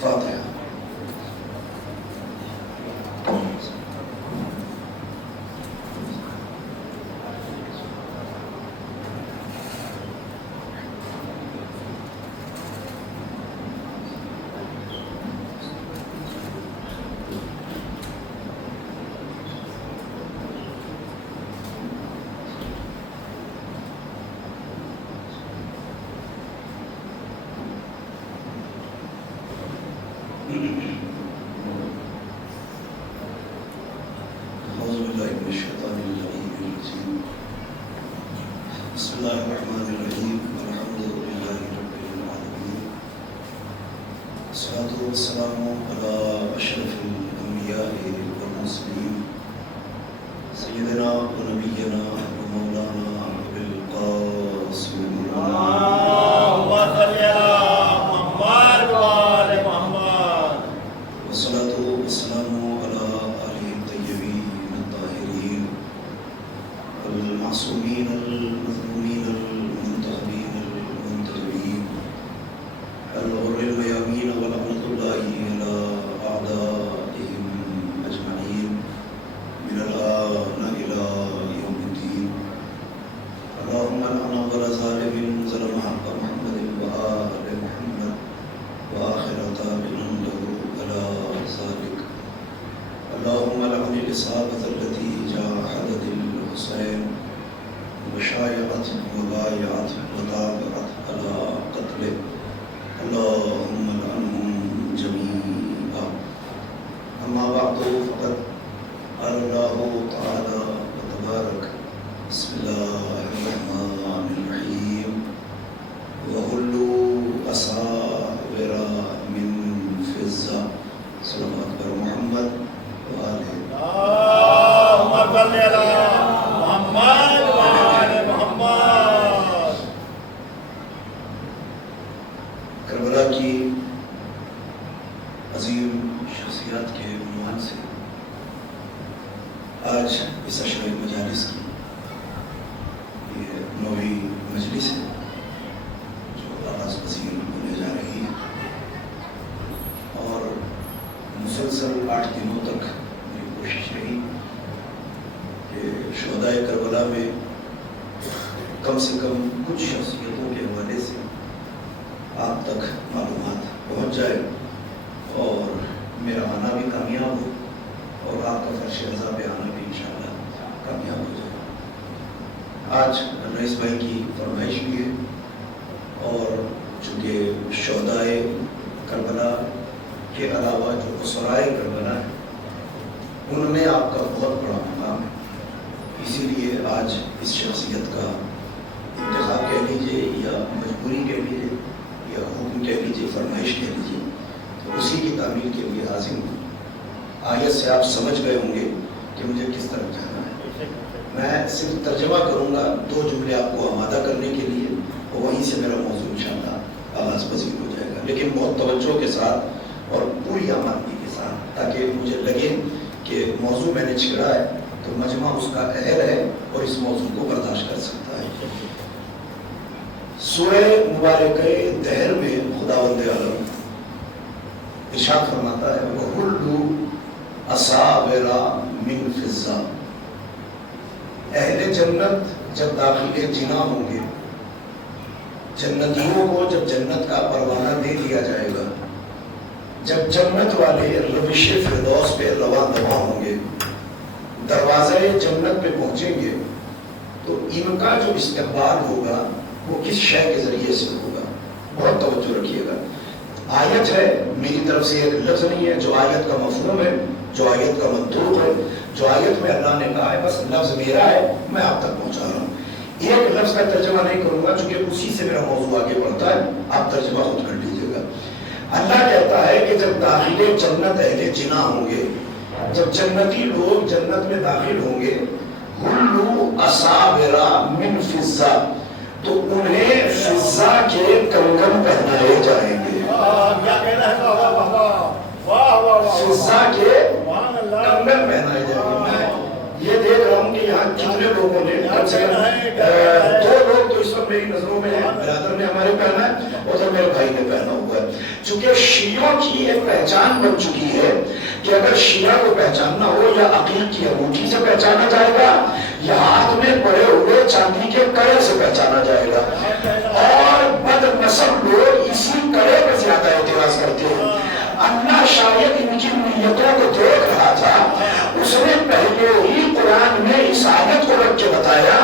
فاتحہ۔ اعوذ باللہ من الشیطان الرجیم، بسم اللہ الرحمن الرحیم، الحمد للہ رب العالمین، الصلاۃ والسلام علی اشرف الانبیاء والمرسلین، سیدنا و نبینا و مولانا ابی القاسم والصلاة والسلام على آله الطيبين الطاهرين المعصومين المظلومين المنتخبين المنتخبين الغر الميامين ولعنة الله على أعدائهم أجمعين من الآن إلى يوم الدين. اللهم لعن غير ظالم ظلم حق محمد وآل محمد وآخر تابع اللهم لعن الإصابة التي جاهدت الحسين وشايعت وبايعت وتابعت على قتله، اللهم لعنهم جميعا. أما بعد فقد قال الله تعالى وتبارك بسم الله الرحمن الرحيم وهلوا أساور من فضة. صلى أكبر محمد وآله. اللهم صل على محمد وآل محمد. کربلا کی عظیم شخصیات کے عنوان سے آج اس عشرہ مجالس کی یہ 9ویں مجلس ہے جو آغاز پذیر ہونے جا رہی ہے، اور مسلسل 8 دنوں تک میری کوشش رہی کہ شہدائے کربلا میں کم سے کم کچھ شخصیتوں کے حوالے سے آپ تک معلومات پہنچ جائے اور میرا آنا بھی کامیاب ہو اور آپ کا فرش رضا پہ آنا بھی انشاءاللہ کامیاب ہو جائے۔ آج رئیس بھائی کی فرمائش بھی ہے، اور چونکہ شہدائے کربلا کے علاوہ جو اسرائے کربلا ہے ان میں آپ کا بہت بڑا مقام ہے، اسی لیے آج اس شخصیت کا انتخاب کہہ لیجیے یا مجبوری کہہ لیجیے یا حکم کہہ لیجیے، فرمائش کہہ لیجیے، تو اسی کی تعمیل کے لیے حاضر ہوں۔ آیت سے آپ سمجھ گئے ہوں گے کہ مجھے کس طرف جانا ہے۔ میں صرف ترجمہ کروں گا 2 جملے آپ کو آمادہ کرنے کے لیے، اور وہیں سے میرا موضوع انشاءاللہ آغاز پذیر ہو جائے گا، لیکن بہت توجہ کے ساتھ اور پوری آمادگی کے ساتھ، تاکہ مجھے لگے کہ موضوع میں نے چھیڑا ہے تو مجمع اس کا اہل ہے اور اس موضوع کو برداشت کر سکتا ہے۔ سورہ مبارکہ دہر میں خداوند عالم ارشاد فرماتا ہے وَهُلُّوا أَسَاوِرَ مِن فِضَّةٍ، اہل جنت جب داخل جناح ہوں گے، جنتیوں کو جب جنت کا پروانہ دے دیا جائے گا، جب جنت والے روش فردوس پہ رواں دواں ہوں گے، دروازے جنت پہ پہنچیں گے، تو ان کا جو استقبال ہوگا وہ کس شے کے ذریعے سے ہوگا؟ بہت توجہ رکھیے گا۔ آیت ہے، میری طرف سے ایک لفظ نہیں ہے جو آیت کا مفہوم ہے، جو آیت کا منطوق ہے، جو آیت میں اللہ نے کہا ہے، بس لفظ میرا ہے، میں آپ تک پہنچا رہا ہوں۔ ایک لفظ کا ترجمہ نہیں کروں گا چونکہ اسی سے میرا موضوع آگے بڑھتا ہے، آپ ترجمہ خود کر لیجیے گا۔ اللہ کہتا ہے کہ جب داخل جنت اہل جناح ہوں گے، جب جنتی لوگ جنت میں داخل ہوں گے، ہلو اساورا من فضہ، تو انہیں فضہ کے کنگن پہنائے جائیں گے۔ فضہ کے کنگن پہنائے جائیں گے۔ میں یہ دیکھ رہا ہوں کہ یہاں کتنے لوگوں نے، 2 لوگ تو اس وقت میری نظروں میں پہنے ہیں، برادر نے ہمارے پہنا ہے، ادھر میرے بھائی نے پہنا ہوا ہے. چونکہ شیعوں کی ایک پہچان بن چکی ہے کہ اگر شیعہ کو پہچاننا ہو یا عقیق کی انگوٹھی سے پہچانا جائے گا یا ہاتھ میں پڑے ہوئے چاندی کے کڑے سے پہچانا جائے گا. اور بد نسب لوگ اسی کڑے پہ زیادہ اعتراض کرتے ہیں. اللہ شاید ان کی نیتوں کو دیکھ رہا تھا، اس نے پہلے ہی قرآن میں اس آیت کو رکھ کے بتایا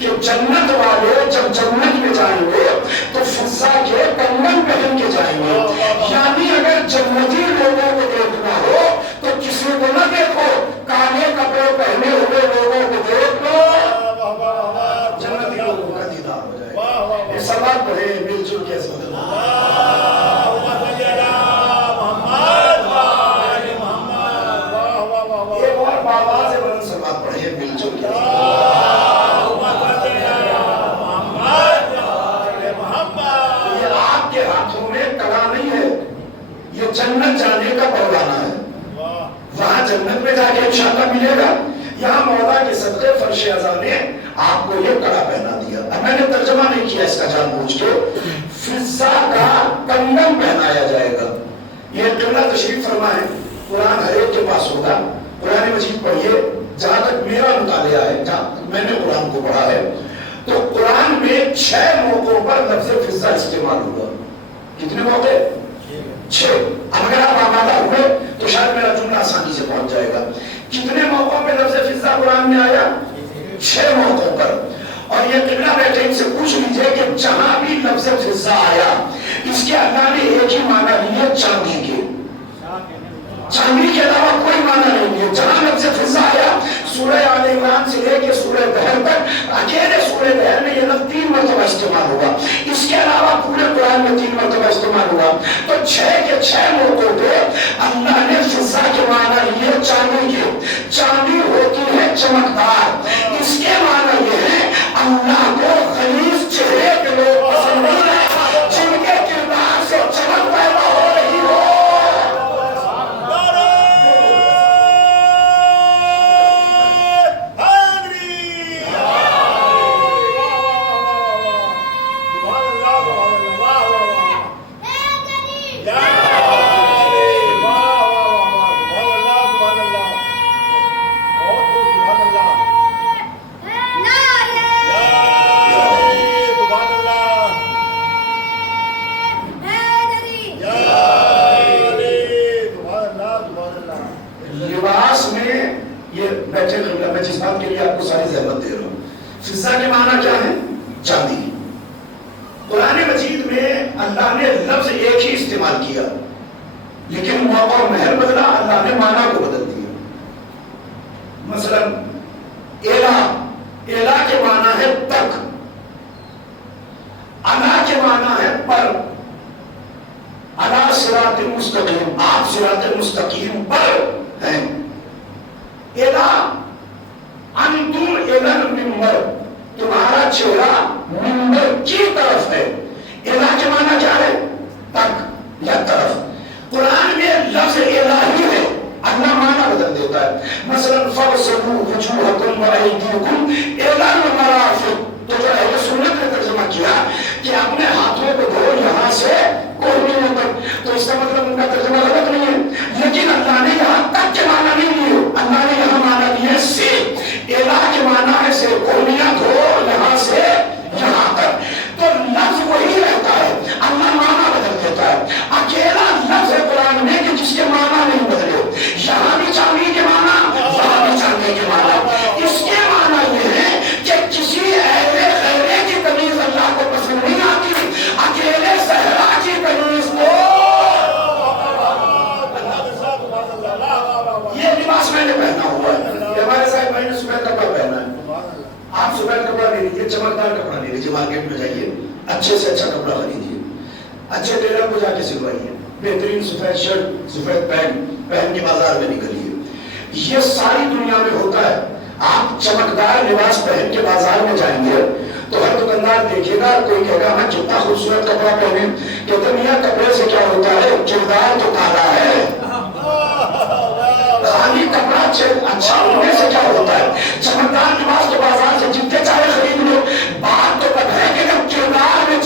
کہ جنت والے جب جنت میں جائیں گے تو فضہ کے کنگن پہن کے جائیں گے. یعنی اگر جنتی لوگوں کو دیکھنا ہو تو کسی کو نہ دیکھو، کالے کپڑے پہنے ہوئے لوگوں کو دیکھ لو، جنتی لوگوں کا دیدار ہو جائے گا. یہ سوال پڑھے مل جل کے عظمت جنت جانے کا پروانہ ہے. وہاں جنت میں جا کے انشاءاللہ ملے گا. یہاں مولا کے صدقے فرش اعظم نے آپ کو یہ کڑا پہنا دیا. اب میں نے ترجمہ نہیں کیا اس کا جان بوجھ کے. فضہ کا کنگن پہنایا جائے گا. یہ قبلہ تشریف فرما ہے. قرآن ہر ایک کے پاس ہوگا. قرآن مجید پڑھیے. جہاں تک میرا مطالعہ ہے، جہاں میں نے قرآن کو پڑھا ہے، تو قرآن میں 6 موقعوں پر لفظ فضہ استعمال ہوا. کتنے موقع؟ 6. اب اگر آپ آمادہ ہوئے تو شاید میرا جملہ آسانی سے پہنچ جائے گا. کتنے موقعوں پہ لفظ فضہ قرآن میں آیا؟ 6 موقعوں پر. اور یہ قبلہ بیٹھے ان سے پوچھ لیجئے کہ جہاں بھی لفظ فضہ آیا اس کے اللہ نے ایک ہی معنی لیے، چاندی کے. چاندی کے علاوہ کوئی معنی نہیں ہے. جہاں لفظ فضہ آیا سورہ آل عمران سے لے کے سورہ بحر تک، اکیلے سورہ بحر میں یہ لفظ 3 مرتبہ استعمال ہوگا. اس کے علاوہ پورے قرآن میں 3 مرتبہ استعمال ہوا. تو 6 کے 6 موقعوں پہ اللہ نے فضہ کے معنی لیے چاندی کے. چاندی ہوتی ہے چمکدار. اس کے معنی یہ ہے اللہ کو خلیص چہرے کے لوگ پسند نہیں ہے جن کے کردار سے چمک پیدا ہو رہی ہو. میں جس بات کے لیے آپ کو ساری زحمت دے رہا ہوں، فضہ کے معنی کیا ہے؟ چاندی. قرآن مجید میں اللہ نے لفظ ایک ہی استعمال کیا، لیکن موقع اور مہر بدلا، اللہ نے معنی کو بدل دیا. مثلا ایلا کے معنی ہے تک، انا کے معنی ہے پر. انا صراط مستقیم، آپ صراط مستقیم پر ہیں. ایلا انتم الل منبر، تمہارا چہرہ منبر کی طرف ہے. ایلا کے معنی کیا ہے؟ تک یا طرف. قرآن میں لفظ ایلا ہی ہے، اللہ معنی بدل دیتا ہے. مثلا فَوْسَبُوا وُجُوهَكُمْ وَأَيْدِيَكُمْ إِلَى الْمَرَافِقِ، تو جو اہل سنت نے ترجمہ کیا کہ اپنے ہاتھوں کو دھو یہاں سے کوہنیوں تک، تو اس کا مطلب ان کا ترجمہ غلط نہیں ہے. لیکن اللہ نے یہاں تک کے معنی نہیں لیے، اللہ نے یہاں معنی لیے سے. ایلا کے معنی ہے سے، کوہنیاں دھو یہاں سے یہاں تک. تو لفظ وہی رہتا ہے، اللہ معنی بدل دیتا ہے. اکیلا لفظ ہے قرآن میں کہ جس کے معنی نہیں بدلے. یہاں بھی چاندی کے معنی، وہاں بھی چاندی کے معنی. اس کے معنی یہ ہے کہ کسی اہل خیرے کی تمیز اللہ کو پسند نہیں آتی، اکیلے صحرا کی تمیز کو. یہ لباس میں نے پہنا ہوا ہے، ہمارے صاحب بھائی نے سفید کپڑا پہنا ہے. آپ سفید کپڑا لے لیجیے، چمکدار کپڑا لے لیجیے، مارکیٹ میں جائیے، اچھے سے اچھا کپڑا خریدیے، اچھے ٹیلر کو جا کے سلوائیے، بہترین سفید شرٹ سفید پینٹ پہن کے بازار میں نکلیے. یہ ساری دنیا میں ہوتا ہے. آپ چمکدار لباس پہن کے بازار میں جائیں گے تو ہر دکاندار دیکھے گا، کوئی کہے گا ہاں کتنا خوبصورت کپڑا پہنے. کہتے میاں کپڑے سے کیا ہوتا ہے، کردار تو کالا ہے. خالی کپڑا اچھا ہونے سے کیا ہوتا ہے؟ چمکدار لباس تو بازار سے جتنے چاہے خرید لو، بات تو تب ہے کہ جب کردار میں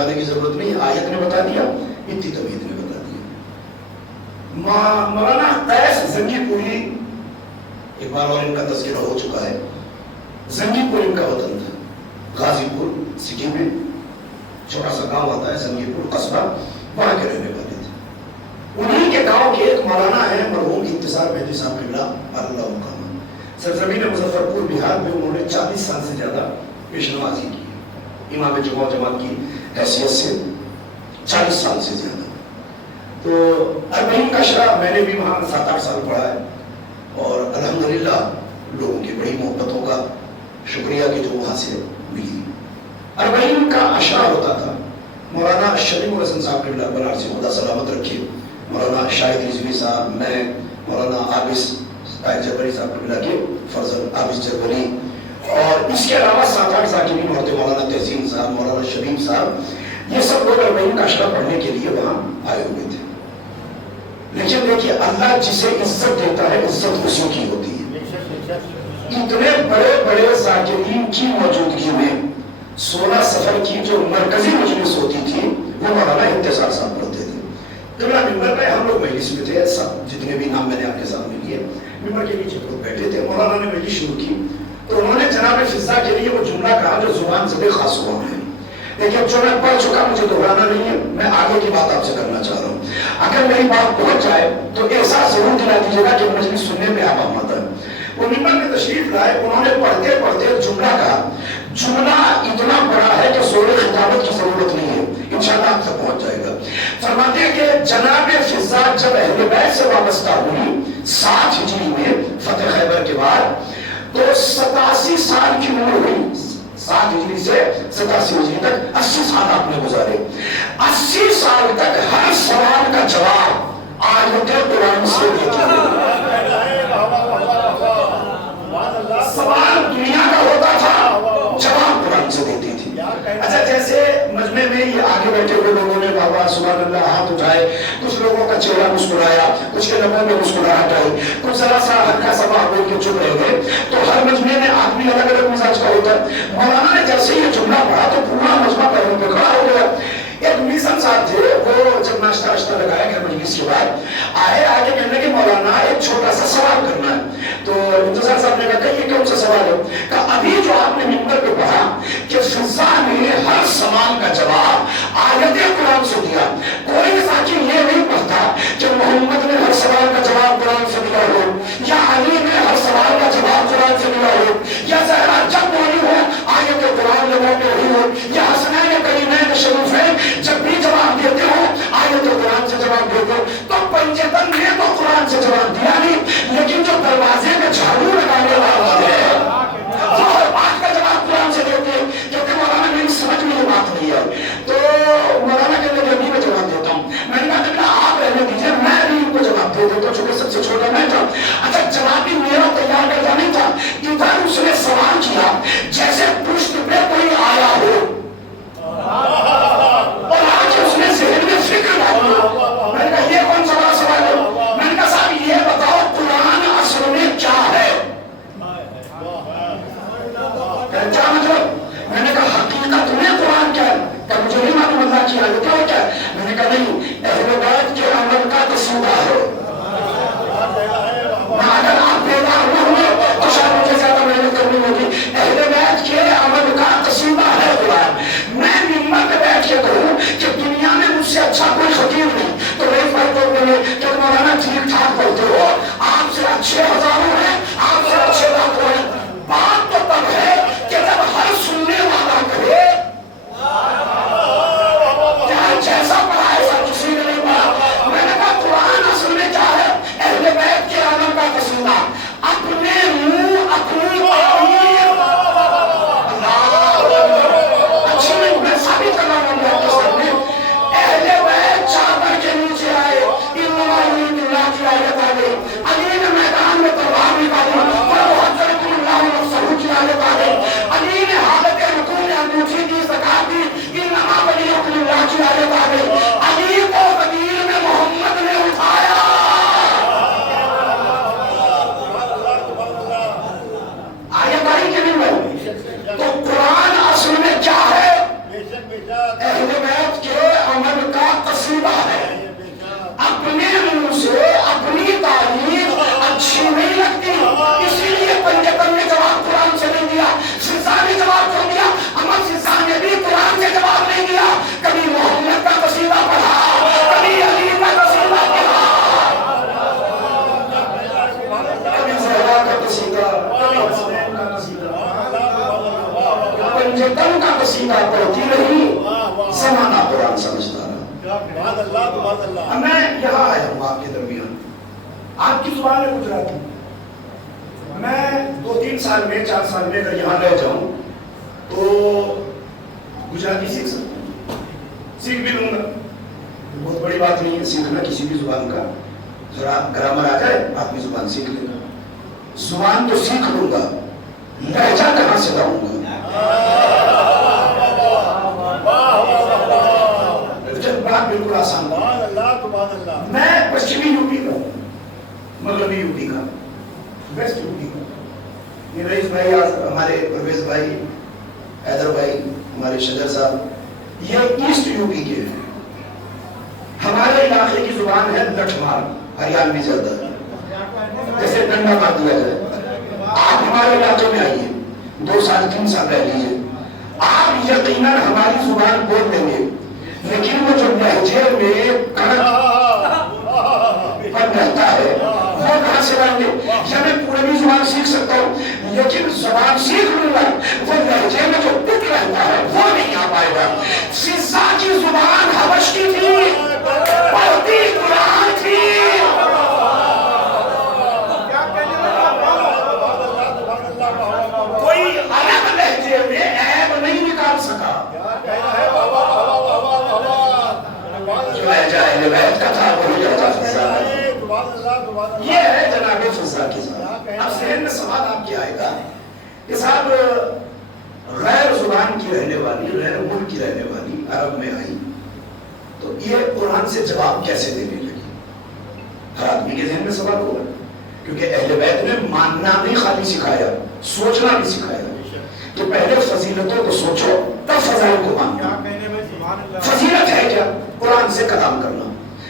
بتانے کی ضرورت نہیں، آیت نے بتا دیا، اتنی توحید نے بتا دیا۔ مولانا قیس زنگی پوری، ایک بار اور ان کا تذکرہ ہو چکا ہے، زنگی پور ان کا وطن تھا، غازی پور سکم میں چھوٹا سا گاؤں آتا ہے زنگی پور قصبہ، وہاں کے رہنے والے تھے۔ انہی کے گاؤں کے ایک مولانا ہے مرحوم انتصار مہدی صاحب قبلہ اللہ مقام، سرزمین مظفر پور بہار میں انہوں نے 40 سال سے زیادہ پیش نمازی کی، امام جمعہ جماعت کی حیثیت سے 40 سال سے زیادہ۔ تو اربعین کا شرح میں نے بھی وہاں 7-8 سال پڑھا ہے، اور الحمدللہ لوگوں کی بڑی محبتوں کا شکریہ کہ جو وہاں سے ملی۔ اربعین کا عشرہ ہوتا تھا، مولانا شمیم الحسن صاحب قبلہ بنارسی خدا سلامت رکھے، مولانا شاہد رضوی صاحب، میں، مولانا عابس طاہر جبری صاحب قبلہ کے فرزند عابس جبری، اور اس کے علاوہ 7-8 ذاکرین ہوتے، مولانا تحسین صاحب، مولانا شبیم صاحب، یہ سب لوگ اربعین کا عشرہ پڑھنے کے لیے وہاں آئے ہوئے تھے۔ لیکن دیکھیے اللہ جسے عزت دیتا ہے عزت اسی کی ہوتی ہے۔ اتنے بڑے بڑے ذاکرین کی موجودگی میں 16 سفر کی جو مرکزی مجلس ہوتی تھی وہ مولانا انتصار صاحب پڑھتے تھے۔ قبلہ ممبر پہ ہم لوگ مجلس میں تھے، سب جتنے بھی نام میں نے آپ کے سامنے لیے ممبر کے نیچے خود بیٹھے تھے، مولانا نے مجلس شروع کی تو انہوں نے جناب فضا کے لیے وہ جملہ کہا جو زبان زدے خاص ہوا ہے، لیکن جو میں پڑھ چکا مجھے دہرانا نہیں ہے، میں آگے کی بات آپ سے کرنا چاہ رہا ہوں۔ اگر میری بات پہنچ جائے تو احساس ضرور دلا دیجیے گا کہ مجلس سننے میں آپ آمد ہے۔ وہ ممبر میں تشریف لائے، انہوں نے پڑھتے پڑھتے جملہ کہا، جملہ اتنا بڑا ہے کہ زور خطابت کی ضرورت نہیں ہے، انشاءاللہ آپ تک پہنچ جائے گا۔ فرماتے ہیں کہ جناب فضا جب اہل بیت سے وابستہ ہوئی 7 ہجری میں فتح خیبر کے بعد، تو 87 سال کی عمر ہوئی، 7 ہجری سے 87 ہجری تک 80 سال آپ نے گزارے۔ 80 سال تک ہر سوال کا جواب آیت قرآن سے دیتے ہیں۔ سوال دنیا کا ہوتا تھا، جواب قرآن سے دیتی تھی۔ اچھا جیسے مجمع میں یہ آگے بیٹھے ہوئے لوگوں نے بابا سبحان اللہ ہاتھ اٹھائے، کچھ لوگوں کا چہرہ مسکرایا، کچھ کے لبوں میں مسکراہٹ آئی، کچھ ذرا سا ہلکا سا بول کے چپ رہ گئے۔ تو ہر مجمع میں آدمی الگ الگ مزاج کا ہوتا ہے۔ مولانا نے جیسے یہ جملہ پڑھا تو پورا مجمع پیروں پہ کھڑا ہو گیا۔ ایک میزن صاحب تھے، وہ جب ناشتہ لگایا گیا مجلس کے بعد آئے، آگے کہنے کہ مولانا ایک چھوٹا سا سوال کرنا ہے۔ تو انتصار صاحب نے کہا کہ یہ کون سا سوال ہے؟ کہا ابھی جو آپ نے ممبر پہ پڑھا کہ فضا نے ہر سوال کا جواب آیت قرآن سے دیا، کوئی ذاکر یہ نہیں پڑھتا کہ محمد نے ہر سوال کا جواب قرآن سے دیا ہو، یا علی نے ہر سوال کا جواب قرآن سے دیا ہو، یا زہرا جب بولی ہو آیت قرآن لوگوں پہ ہوئی ہو، یا حسنین کریمین شریفین جب بھی جواب دیتے ہو آیت قرآن سے جواب دیتے ہو۔ تو پنجتن نے تو قرآن سے جواب دیا نہیں، لیکن جو دروازے میں جھاڑو لگانے والا ہے وہ ہر بات کا جواب قرآن سے دیتے ہیں، کیونکہ مولانا میری سمجھ میں یہ بات نہیں ہے۔ تو مولانا کہتے ہیں ابھی میں جواب دیتا ہوں۔ میں نے کہا کہ آپ رہنے دیجیے، میں ابھی ان کو جواب دے دیتا ہوں، چونکہ سب سے چھوٹا میں تھا۔ اچھا جواب بھی میرا تیار کرتا نہیں تھا، ادھر اس نے سوال کیا جیسے پشت پہ کوئی آیا ہو اور آج اس نے ذہن میں فکر ڈالی۔ میں نے کہا یہ کون سا بڑا سوال ہے؟ میں نے کہا صاحب یہ بتاؤ قرآن اصل میں کیا ہے؟ کیا مطلب؟ میں نے کہا حقیقت میں قرآن کیا ہے؟ کہ مجھے نہیں معلوم اللہ کی آیت ہے کیا؟ میں نے کہا نہیں، اہل بیت کے عمل کا قصیدہ ہے۔ اگر آپ بیدار نہ ہوئے تو شاید مجھے زیادہ محنت کرنی ہوگی۔ اہل بیت کے عمل کا قصیدہ ہے قرآن۔ میں ممبر پہ بیٹھ کے کہوں کہ دنیا میں مجھ سے اچھا کوئی خطیب نہیں تو ایک بار بول دیں گے کہ مولانا ٹھیک ٹھاک بولتے ہو، آپ سے اچھے ہزاروں ہیں، آپ سے اچھے لاکھوں ہیں۔ بات تو تب ہے کہ جب ہر سننے والا کہے جیسا پڑھا ایسا کسی نے نہیں پڑھا۔ میں نے کہا قرآن اصل میں کیا ہے؟ اہل بیت کے زمانہ قرآن سمجھتا رہا. میں یہاں آیا ہوں آپ کے درمیان. آپ کی زبان ہے گجراتی. میں 2-3 سال میں 4 سال میں اگر یہاں رہ جاؤں تو گجراتی سیکھ سکتا ہوں, سیکھ بھی لوں گا. بہت بڑی بات نہیں ہے سیکھنا کسی بھی زبان کا. ذرا گرامر آ جائے آدمی زبان سیکھ لے گا. زبان تو سیکھ لوں گا, لہجہ کہاں سے لاؤں گا؟ بات بالکل آسان. میں پشچمی یو پی کا, مغربی یو پی کا, ویسٹ یو پی کا. یہ رئیس بھائی, ہمارے پرویز بھائی, حیدر بھائی, ہمارے شجر صاحب, یہ ایسٹ یو پی کے ہیں. ہمارے علاقے کی زبان ہے لٹھمار, ہریانوی زیادہ, جیسے ڈنڈا مار دیا جائے. آپ ہمارے علاقے میں آئیے, 2 سال 3 سال رہ لیجیے, آپ یقیناً ہماری زبان بول لیں گے, لیکن وہ جو لہجے میں پر رہتا ہے وہ کہاں سے لائیں گے؟ یا میں پوری زبان سیکھ سکتا ہوں لیکن زبان سیکھ لوں گا, وہ لہجے میں جو پٹ رہتا ہے وہ نہیں آ پائے گا. فضا کی زبان حبش کی تھی, پڑھتی قرآن تھی. کوئی عرب لہجے میں عیب نہیں نکال سکا. یہ ہے جناب فضا کی زبان. اب ذہن میں سوال آپ کیا آئے گا کہ صاحب غیر زبان کی رہنے والی, غیر ملک کی رہنے والی عرب میں آئی تو یہ قرآن سے جواب کیسے دینے لگی؟ ہر آدمی کے ذہن میں سوال ہوگا, کیونکہ اہل بیت نے ماننا نہیں خالی سکھایا, سوچنا بھی سکھایا کہ پہلے فضیلتوں کو سوچو تب فضائل کو ماننا. فضیلت ہے کیا؟ قرآن سے کلام کرنا.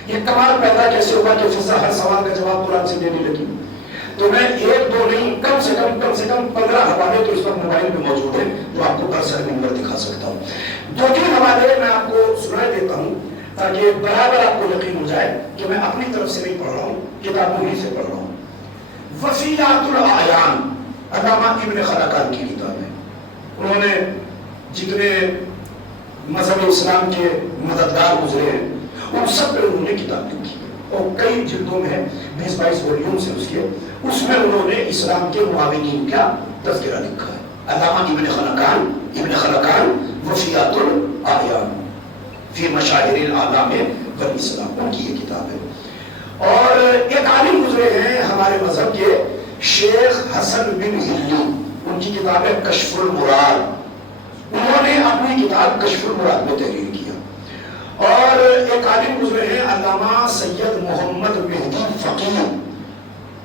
یہ کمال پیدا کیسے ہوگا کہ فضا ہر سوال کا جواب قرآن سے دینے لگی؟ تو میں 1-2 نہیں, کم سے کم 15 حوالے تو اس وقت موبائل پہ موجود ہیں جو آپ کو کرسر نمبر دکھا سکتا ہوں. 2-3 حوالے میں آپ کو سنائے دیتا ہوں تاکہ برابر آپ کو یقین ہو جائے کہ میں اپنی طرف سے نہیں پڑھ رہا ہوں, کتابوں ہی سے پڑھ رہا ہوں. وفیات الاعیان علامہ ابن خلقان کی کتاب ہے. انہوں نے جتنے مذہب اسلام کے مددگار گزرے ہیں ان سب پہ انہوں نے کتاب لکھی ہے اور کئی جلدوں میں 20-22 والیومز ہیں اس کے. اس میں انہوں نے اسلام کے معاونین کا تذکرہ لکھا ہے. علامہ ابن خلقان وفیات الاعیان فی مشاہیر الاعلام والاسلام, ان کی یہ کتاب ہے. اور ایک عالم گزرے ہیں ہمارے مذہب کے, شیخ حسن بن ہلی, ان کی کتاب ہے کشف المراد. انہوں نے اپنی کتاب کشف المراد میں تحریر کیا. اور ایک عالم گزرے ہیں علامہ سید محمد مہدی فقیہ,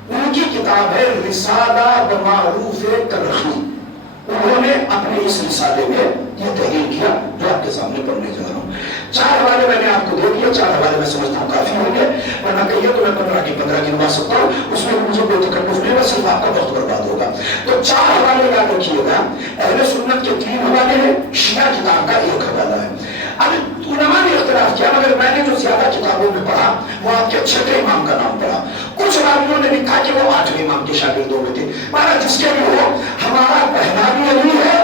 ان کی کتاب ہے رسالہ بمعروف ترخی. انہوں نے اپنے اس رسالے میں یہ تحریر کیا جو آپ کے سامنے پڑھنے جا رہا ہوں. 4 حوالے میں نے آپ کو دے دیا, 4 حوالے میں سمجھتا ہوں کافی ہوں گے, ورنہ کہیے تو میں 15 کی 15 گنوا سکتا ہوں, اس میں مجھے کوئی تکلف نہیں, بس صرف آپ کا وقت برباد ہوگا. تو 4 حوالے یاد رکھیے گا. اہل سنت کے 3 حوالے ہیں, شیعہ کتاب کا 1 حوالہ ہے. اب علماء نے اختلاف کیا, مگر میں نے جو زیادہ کتابوں میں پڑھا وہ آپ کے 6 امام کا نام پڑھا. کچھ راویوں نے لکھا کہ وہ 8ویں امام کے شاگردوں میں تھے. مانا جس کے بھی ہو, ہمارا پہنا بھی علی ہے,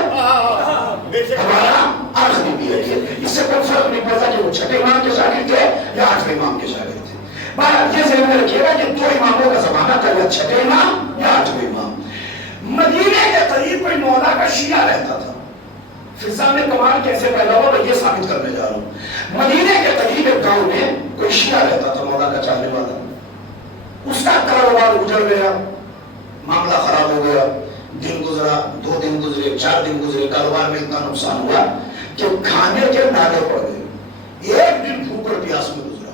ہمارا آخری بھی علی ہے. اس سے کوئی فرق نہیں پڑتا کہ وہ 6 امام کے شاگرد تھے یا 8ویں امام کے شاگرد تھے. مانا یہ ذہن میں رکھیے گا کہ 2 اماموں کا زمانہ تھا, یا 6 امام یا 8ویں امام. مدینے کے قریب کوئی مولا کا شیعہ رہتا تھا. فضا میں کمال کیسے پیدا ہوا میں یہ ثابت کرنے جا رہا ہوں. مدینے کے قریب ایک گاؤں میں کوئی شیعہ رہتا تھا, مولا کا چاہنے والا. اس کا کاروبار گزر گیا, معاملہ خراب ہو گیا. دن گزرا, 2 دن گزرے, 4 دن گزرے, کاروبار میں اتنا نقصان ہوا کہ کھانے کے نالے پڑ گئے. 1 دن بھوک اور پیاس میں گزرا,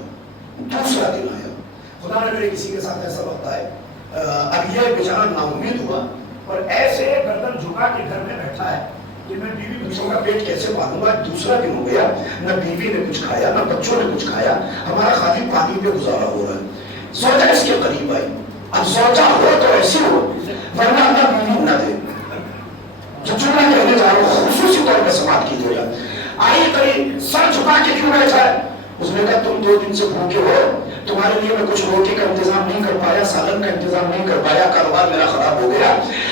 دوسرا دن آیا. خدا نے میرے کسی کے ساتھ ایسا وقت ہے, اب یہ بیچارہ نا امید ہوا اور ایسے گردن جھکا کے گھر میں بیٹھا ہے کہ میں بیوی بچوں کا پیٹ کیسے پالوں گا. دوسرا دن ہو گیا, نہ بیوی نے کچھ کھایا نہ بچوں نے کچھ کھایا, ہمارا خالی پانی پہ گزارا ہو رہا ہے. زوجہ اس کے قریب آئی. اب زوجہ ہو تو ایسی ہو, ورنہ اللہ بیوی نہ دے. جو میں کہنے جا رہا ہوں خصوصی طور پہ سماعت کیجیے گا. آئی قریب, سر جھکا کے کیوں بیٹھا ہے؟ اس نے کہا تم 2 دن سے بھوکے ہو, تمہارے لیے میں کچھ روٹی کا انتظام نہیں کر پایا, سالن کا انتظام نہیں کر پایا, کاروبار میرا خراب ہو گیا.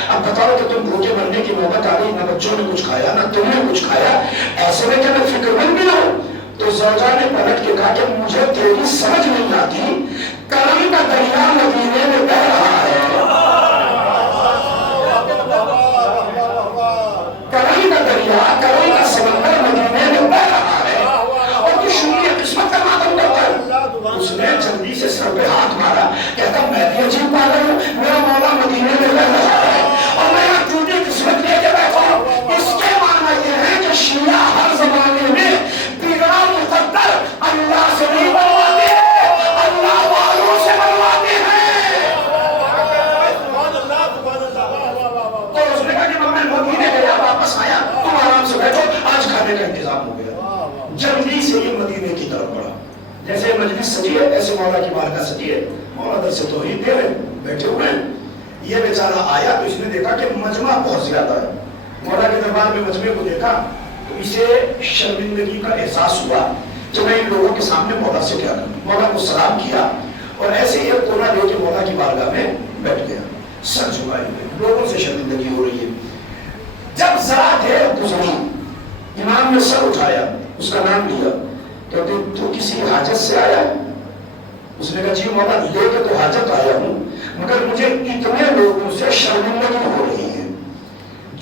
اب بتاؤ کہ تم بھوکے مرنے کی نوبت آ گئی, نہ بچوں نے کچھ کھایا نہ تم نے کچھ کھایا, ایسے میں کیا میں فکر مند بھی نہ ہوں؟ تو زوجہ نے پلٹ کے کہا کہ مجھے تیری سمجھ نہیں آتی, کرم کا دریا مدینے میں بہ رہا ہے, کرم کا دریا, کرم کا سمندر مدینے میں بہ رہا ہے, اور تو شروع قسمت کا ماتم کرتا ہے. اس نے جلدی سے سر پہ ہاتھ مارا, کہتا میں بھی عجیب پاگل ہوں, میرا مولا مدینے میں رہ رہا ہے اور میں یہاں ٹوٹی قسمت لے کے بیٹھا ہوں. اس کے معنی یہ ہے کہ شیعہ ہر زمانے میں بغیر مقدر اللہ سے نہیں بنواتے, اللہ والوں سے بنواتے ہیں. تو اس نے کہا کہ میں مدینے گیا, واپس آیا, تم آرام سے بیٹھو, آج کھانے کا انتظام ہو گیا. جلدی سے یہ مدینے کی طرف بڑھا. جیسے مجلس سجی ہے ایسے مولا کی بارگاہ سجی ہے, مولا در سے توحید دے رہے بیٹھے ہوئے ہیں. یہ بیچارہ آیا تو اس نے دیکھا کہ مجمع بہت زیادہ ہے. مولا کے دربار میں مجمع کو دیکھا تو اسے شرمندگی کا احساس ہوا کہ میں ان لوگوں کے سامنے مولا سے کیا کروں. مولا کو سلام کیا اور ایسے ہی ایک کونا لے کے مولا کی بارگاہ میں بیٹھ گیا, سر جھکائے ہوئے. لوگوں سے شرمندگی ہو رہی ہے. جب ذرا دیر گزری, امام نے سر اٹھایا, اس کا نام لیا, کہتے تو کسی حاجت سے آیا ہے؟ اس نے کہا جی مولا لے کے تو حاجت آیا ہوں, مگر مجھے اتنے لوگوں سے شرمندگی ہو رہی ہے.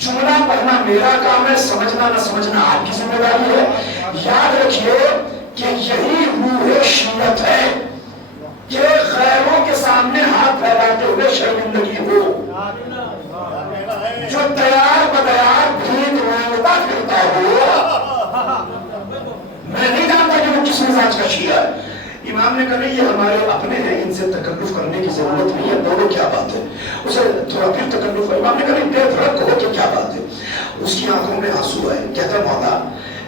جملہ پڑھنا میرا کام ہے, سمجھنا نہ سمجھنا آپ کی ذمہ داری ہے. یاد رکھیے کہ یہی روح شیعت ہے کہ غیروں کے سامنے ہاتھ پھیلاتے ہوئے شرمندگی ہو. جو تیار بدیار بھیک مانگتا پھرتا ہو, میں نہیں جانتا کہ وہ کس مزاج کا شیعہ ہے. امام نے کہا نہیں یہ ہمارے اپنے ہیں, ان سے تکلف کرنے کی ضرورت نہیں ہے, بولو کیا بات ہے. اسے تھوڑا پھر تکلف ہے. امام نے کہا نہیں بے فرق کہو کہ کیا بات ہے. اس کی آنکھوں میں آنسو آئے, کہتا مولا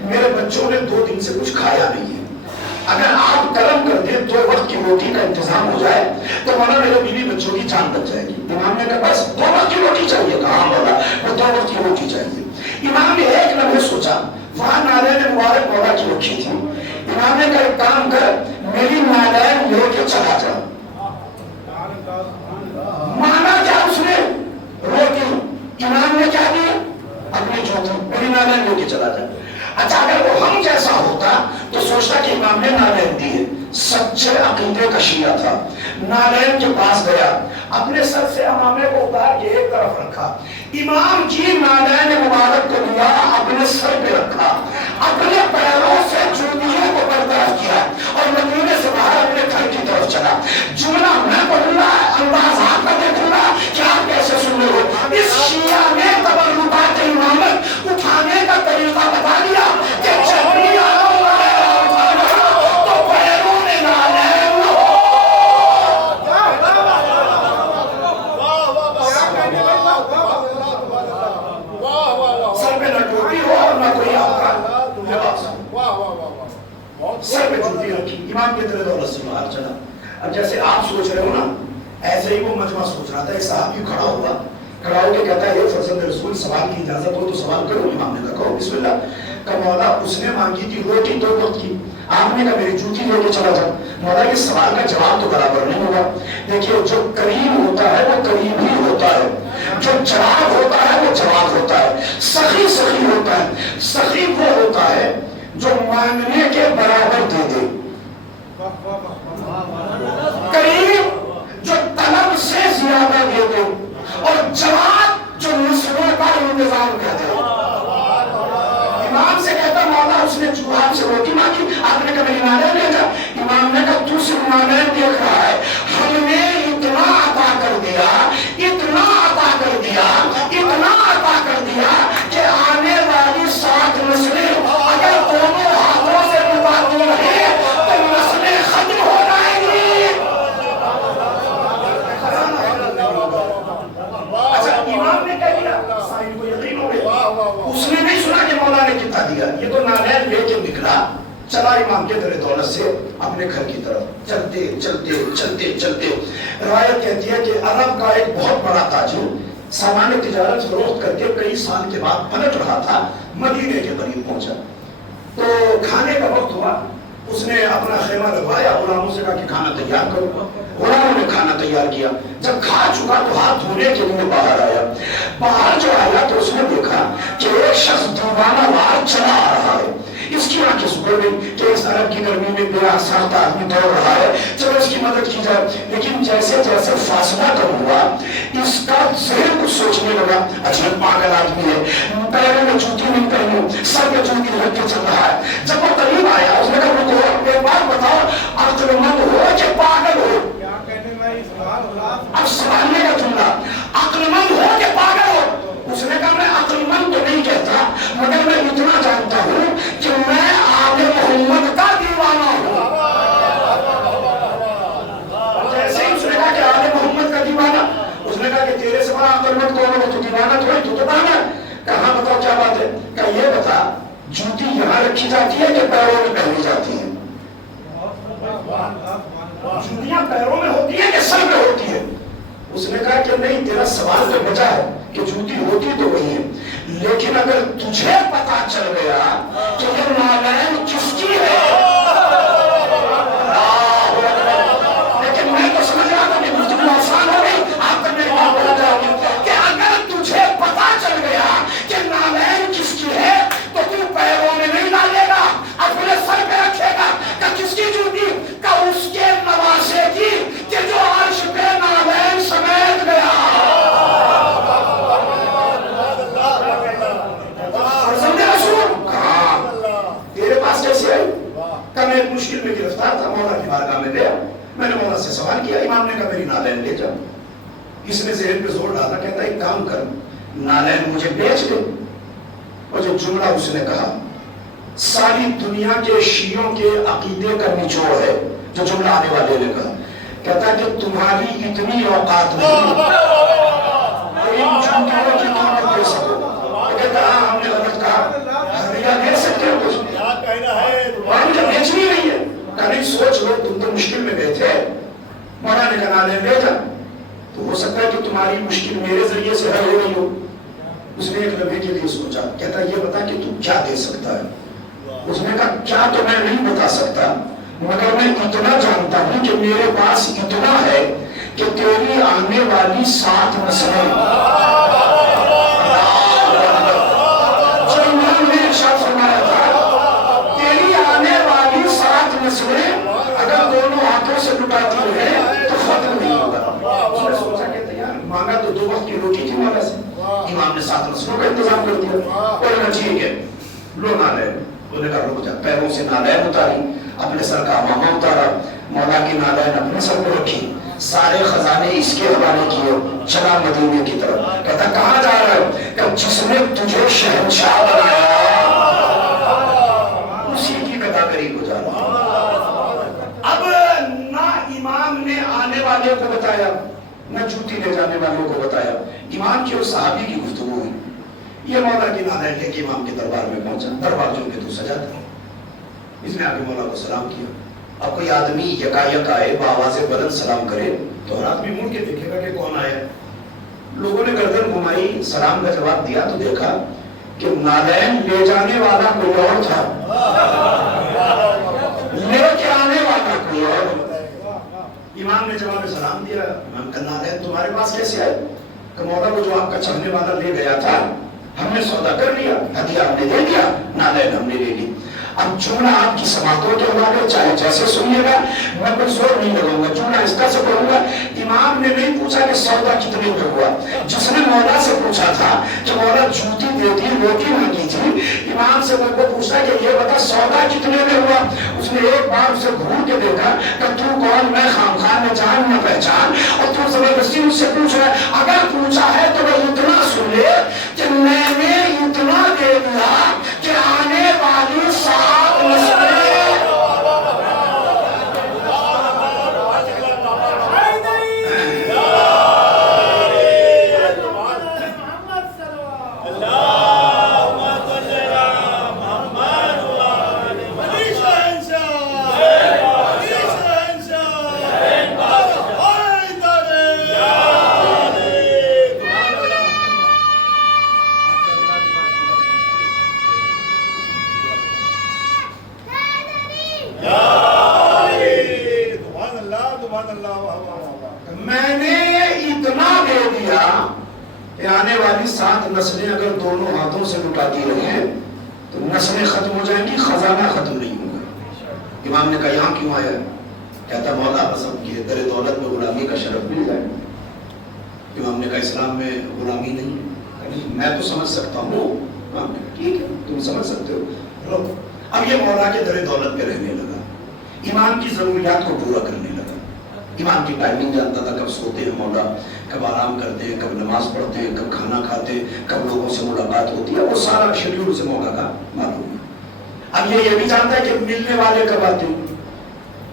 میرے بچوں نے 2 دن سے کچھ کھایا نہیں ہے, اگر آپ کرم کر دیں 2 وقت کی روٹی کا انتظام ہو جائے تو مولا میرے بیوی بچوں کی جان بچ جائے گی. امام نے کہا بس 2 وقت کی روٹی چاہیے. کہاں مولا وہ 2 وقت کی روٹی چاہیے. امام نے ایک لمحے سوچا, وہاں نالین مبارک مولا کی رکھی تھی. امام نے کہا ایک کام کر, میری نالین لے کے چلا جا. مانا کیا اس نے روٹی, امام نے کیا دیا اپنی جوتی, میری نالین لے کے چلا جا. اچھا اگر وہ ہم جیسا ہوتا تو سوچتا کہ امام نے نالین دی ہے. سچے عقیدے کا شیعہ تھا. نالین کے پاس گیا, اپنے سر سے امامے کو اتار کے ایک طرف رکھا, امام کی نالین مبارک کو لیا, اپنے سر پہ رکھا, اپنے پیروں سے جوتیوں کو برطرف کیا اور مدینے سے باہر اپنے گھر کی طرف چلا. جملہ میں پڑھوں گا, انداز آپ کا دیکھوں گا کہ آپ کیسے سن رہے ہو. اس شیعہ نے تبرکات امامت اٹھانے کا طریقہ بتا دیا کہ جب بھی تو پیروں میں نالین ہو. سر پہ نہ ٹوپی ہو اور نہ کوئی آپ کا لباس ہو, سر پہ جوتی رکھی. امام کے دل دولت سے باہر چلا. اب جیسے آپ سوچ رہے ہو نا, ایسے ہی وہ مجمع سوچ رہا تھا. ایک صحابی کھڑا ہوا, کھڑا ہو کے کہتا ہے فرزند رسول سوال کی اجازت ہو تو سوال کرو. امام نے کہا کہو بسم اللہ. کہ مولا اس نے مانگی تھی روٹی 2 وقت کی, آپ نے کہا میری جوتی لے کے چلا جا. مولا یہ سوال کا جواب تو برابر نہیں ہوگا. دیکھیے جو کریم ہوتا ہے وہ کریم ہی ہوتا ہے, جو جواب ہوتا ہے وہ جواب ہوتا ہے. سخی سخی ہوتا ہے. سخی وہ ہوتا ہے جو مانگنے کے برابر دے دے. کریم جو طلب سے زیادہ دے دے, اور جواب جو نسلوں کا انتظام کر دے. امام سے کہتا مولا اس نے آپ سے روٹی مانگی, آپ نے کہا میری نالین لے جا. امام نے کہا تو صرف نالین دیکھ رہا ہے, ہم نے اتنا عطا کر دیا, اتنا عطا کر دیا, اتنا عطا کر دیا کہ آنے والی 7 نسلیں اگر دونوں ہاتھوں سے متعدد رہے تو نسلیں ختم ہو جائیں گی. اچھا امام نے کہہ دیا, صاحب کو یقین ہو گیا. اس نے نہیں سنا کہ مولا نے کتنا دیا, یہ تو نالین لے کے نکلا, چلا امام کے در دولت سے اپنے گھر کی طرف. چلتے چلتے چلتے چلتے روایت کہتی ہے کہ عرب کا ایک بہت بڑا تاجر سامان تجارت فروخت کر کے کئی سال کے بعد پلٹ رہا تھا, مدینے کے قریب پہنچا. تو کھانے کا وقت ہوا, اس نے اپنا خیمہ لگوایا، غلاموں سے کہا کہ کھانا تیار کرو، غلاموں نے کھانا تیار کیا، جب کھا چکا تو ہاتھ دھونے کے لیے باہر آیا، باہر جو آیا تو اس نے دیکھا کہ ایک شخص دیوانہ وار چلا آ رہا ہے، اس کی آنکھیں سکڑ گئی کہ اس عرب کی گرمی میں بے سخت آدمی دوڑ رہا ہے، چلو اس کی مدد کی جائے، لیکن جیسے جیسے فاصلہ کم ہوا اس کا ذہن کچھ سوچنے لگا، اچھا پاگل آدمی ہے، پیروں میں جوتی نہیں پہنی، سر میں جوتی رکھ کے چل رہا ہے، جب وہ قریب آیا اس نے کہا رکو ایک بات بتاؤ عقل مند ہو کہ پاگل ہو؟ اب سوالنے کا جملہ عقل مند ہو کہ پاگل ہو؟ اس نے کہا میں عقل مند تو نہیں کہتا مگر میں اتنا جانتا ہوں کہ میں آل محمد کا دیوانہ ہوں۔ جیسے ہی اس نے کہا کہ آل محمد کا دیوانہ، اس نے کہا کہ تیرے سے بڑا عقل مند کون ہو؟ تو دیوانہ تھوڑی، تو پاگل۔ کہاں بتاؤ کیا بات ہے؟ کہ یہ بتا جوتی یہاں رکھی جاتی ہے کہ پیروں میں پہنی جاتی ہے؟ جوتیاں پیروں میں ہوتی ہیں کہ سر میں ہوتی ہے؟ اس نے کہا کہ نہیں، تیرا سوال تو بچا ہے کہ جوتی ہوتی تو وہی ہے، لیکن اگر تجھے پتا چل گیا کہ یہ نالین کس کی ہے، لیکن میں تو سمجھ رہا تھا کہ گفتگو آسان ہو گئی، آپ تک میری بات بولا جائے گی کہ اگر تجھے پتا چل گیا کہ نالین کس کی ہے تو تو پیروں میں نہیں ڈالے گا، اپنے سر پہ رکھے گا کہ کس کی جوتی؟ کہ اس کے نواسے کی کہ جو عرش پہ نالین سمیت گیا۔ تیرے پاس کیسے آئی؟ کہ میں ایک مشکل میں گرفتار تھا، مولا کی بارگاہ میں گیا، میں نے مولا سے سوال کیا، امام نے کہا میری نالین لے جاؤ۔ اس نے ذہن پہ زور ڈالا، کہتا ہے ایک کام کر، نالین مجھے بیچ دے۔ اور جو جملہ اس نے کہا ساری دنیا کے شیعوں کے عقیدے کا نچوڑ ہے، جو جملہ آنے والے نے کہا، کہتا ہے کہ تمہاری اتنی اوقات نہیں ان جھوٹوں کی قیمت دے سکو۔ وہ کہتا ہے ہاں ہم نے غلط کہا، ہریا دے سکتے ہو کچھ، اور مجھے بیچنی نہیں ہے۔ کہا نہیں سوچ لو، تم تو مشکل میں گئے تھے، مولا نے کہا نالین لے جا، تو ہو سکتا ہے کہ تمہاری مشکل میرے ذریعے سے حل ہو رہی ہو۔ اس نے ایک لمحے کے لیے سوچا، کہتا یہ بتا کہ تو کیا دے سکتا ہے؟ اس نے کہا کیا تو میں نہیں بتا سکتا مگر میں اتنا جانتا ہوں کہ میرے پاس اتنا ہے کہ تیری آنے والی 7 نسلیں، جو امام نے ارشاد فرمایا تھا تیری آنے والی 7 نسلیں اگر دونوں ہاتھوں سے لٹاتی ہے تو ختم نہیں ہوگا۔ اس نے سوچا کہ یار مانگا تو 2 وقت کی روٹی تھی مولا سے، امام نے 7 نسلوں کا انتظام کر دیا۔ اور کہا ٹھیک ہے لو نالین۔ انہوں نے کہا رک جا، پیروں سے نالین اتاری، اپنے سر کا امامہ اتارا، مولا کی نالین اپنے سر پہ رکھی، سارے خزانے اس کے حوالے کیے، چلا مدینے کی طرف۔ کہتا کہاں جا رہے ہو؟ کہ جس نے تجھے شہنشاہ بنایا اسی کی قداگری کو جانا۔ اب نہ امام نے آنے والے کو بتایا نہ جوتی لے جانے والوں کو بتایا، امام کی اور صحابی کی گفتگو ہوئی۔ یہ مولا کی نالین لے کے امام کے دربار میں پہنچا، دروازوں پہ تو سجا تھا، اس نے آگے مولا کو سلام کیا۔ اب کوئی آدمی یکایک آئے بآواز بلند سلام کرے تو ہر آدمی مڑ کے دیکھے گا کہ کون آیا۔ لوگوں نے گردن گھمائی، سلام کا جواب دیا تو دیکھا کہ نالین لے جانے والا کوئی اور تھا، لے کے آنے والا کوئی اور۔ امام نے جواب سلام دیا، امام کا نالین تمہارے پاس کیسے آئے؟ کہ مولا وہ جو آپ کا چڑھنے والا لے گیا تھا ہم نے سودا کر لیا، ہدیہ ہم نے دے دیا، نالین ہم نے لے لی۔ اب جملہ آپ کی سماعتوں کے حوالے چاہے جیسے سنیے گا، میں کوئی زور نہیں لگاؤں گا، جملہ اس کا سے پڑھوں گا۔ امام نے نہیں پوچھا کہ سودا کتنے میں ہوا، جس نے مولا سے پوچھا تھا کہ مولا جوتی دے دی روٹی مانگی تھی، امام سے وہ پوچھتا کہ یہ بتا سودا کتنے میں ہوا۔ اس نے ایک بار اسے گھور کے دیکھا کہ تو کون، میں خامخواہ نہ جان نہ پہچان، اور تو زبردستی مجھ سے پوچھ رہا ہے۔ اگر پوچھا ہے تو وہ اتنا سن لے کہ میں نے اتنا دے دیا کہ آنے والی 7 نسلیں میں نے اتنا دے دیا کہ آنے والی 7 نسلیں اگر دونوں ہاتھوں سے لٹاتی رہیں تو نسلیں ختم ہو جائیں گی، خزانہ ختم نہیں ہوگا۔ امام نے کہا یہاں کیوں آیا ہے؟ کہتا مولا بس اب یہ در دولت میں غلامی کا شرف مل جائے۔ امام نے کہا اسلام میں غلامی نہیں ہے۔ میں تو سمجھ سکتا ہوں، ٹھیک ہے تم سمجھ سکتے ہو۔ اب یہ مولا کے در دولت پہ رہنے لگا، امام کی ضروریات کو پورا کرنے لگا۔ امام کی ٹائمنگ جانتا تھا، کب سوتے ہیں مولا، کب آرام کرتے ہیں، کب نماز پڑھتے ہیں، کب کھانا کھاتے ہیں، کب لوگوں سے ملاقات ہوتی ہے، وہ سارا شیڈیول سے مولا کا معلوم ہے۔ اب یہ بھی جانتا ہے کہ ملنے والے کب آتے ہیں۔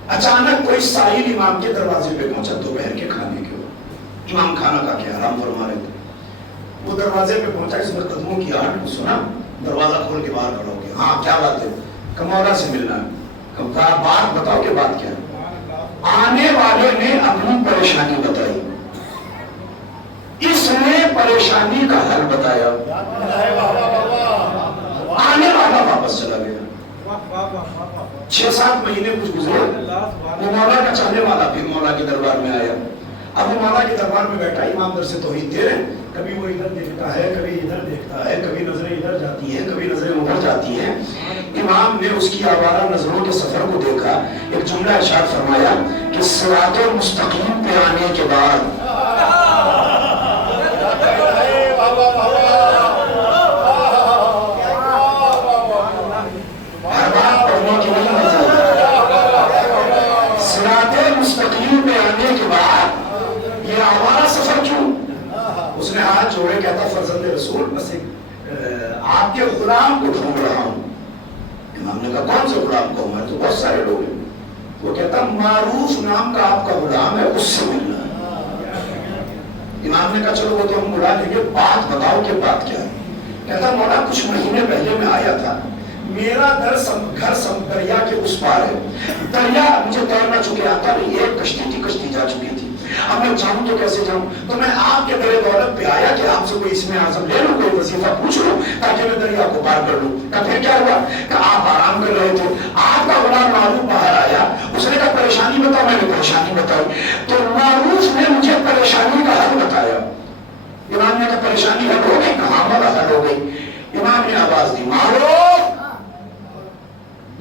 اچانک کوئی سائل امام کے دروازے پہ پہنچا دوپہر کے کھانے کے وقت، امام کھانا کھا کے آرام فرما رہے تھے، وہ دروازے پہ پہنچا، اس میں قدموں کی آہٹ سنا، دروازہ کھول کے باہر کھڑا ہو گیا۔ ہاں کیا بات ہے؟ کہ مولا سے ملنا ہے۔ کہا بات بتاؤ کہ بات کیا ہے؟ آنے والے نے اپنی پریشانی بتائی، اس نے پریشانی کا حل بتایا، آنے والا واپس چلا گیا۔ 6-7 مہینے کچھ گزرے، وہ مولا کا چاہنے والا پھر مولا کے دربار میں آیا۔ اب وہ مولا کے دربار میں بیٹھا، امام در سے توحید دے رہے، کبھی وہ ادھر دیکھتا ہے، کبھی ادھر دیکھتا ہے، کبھی نظریں ادھر جاتی ہیں، کبھی نظریں ادھر جاتی ہیں۔ امام نے اس کی آوارہ نظروں کے سفر کو دیکھا، ایک جملہ ارشاد فرمایا کہ صراط مستقیم پہ آنے کے بعد ہر بات پڑھنے کی نہیں ہوتی، صراط مستقیم پہ آنے کے بعد یہ آوارہ سفر کیوں؟ اس نے ہاتھ جوڑے، کہتا فرزند رسول بس آپ کے غلام کو ڈھونڈ رہا ہوں۔ امام نے کہا کون سے غلام کو؟ ہمارے تو بہت سارے لوگ ہیں۔ وہ کہتا معروف نام کا آپ کا غلام ہے، اس سے ملنا ہے۔ امام نے کہا چلو وہ تو ہم بلا لیں گے، بات بتاؤ کہ بات کیا ہے؟ کہتا مولا کچھ مہینے پہلے میں آیا تھا، میرا گھر دریا کے اس پار ہے، دریا مجھے تیرنا چکے آتا نہیں، ایک کشتی تھی، کشتی جا چکی تھی، اب میں جاؤں تو کیسے جاؤں؟ تو میں آپ کے در دولت پہ آیا کہ آپ سے کوئی اسم اعظم لے لوں، کوئی وظیفہ پوچھ لوں تاکہ میں دریا کو پار کر لوں۔ کہ پھر کیا ہوا؟ کہ آپ آرام کر رہے تھے، آپ کا غلام معروف باہر آیا، اس نے کہا پریشانی بتاؤ، میں نے پریشانی بتائی، تو معروف نے مجھے پریشانی کا حل بتایا۔ امام نے کہا پریشانی حل ہو گئی؟ کہاں مولا حل ہو گئی۔ امام نے آواز دی معروف،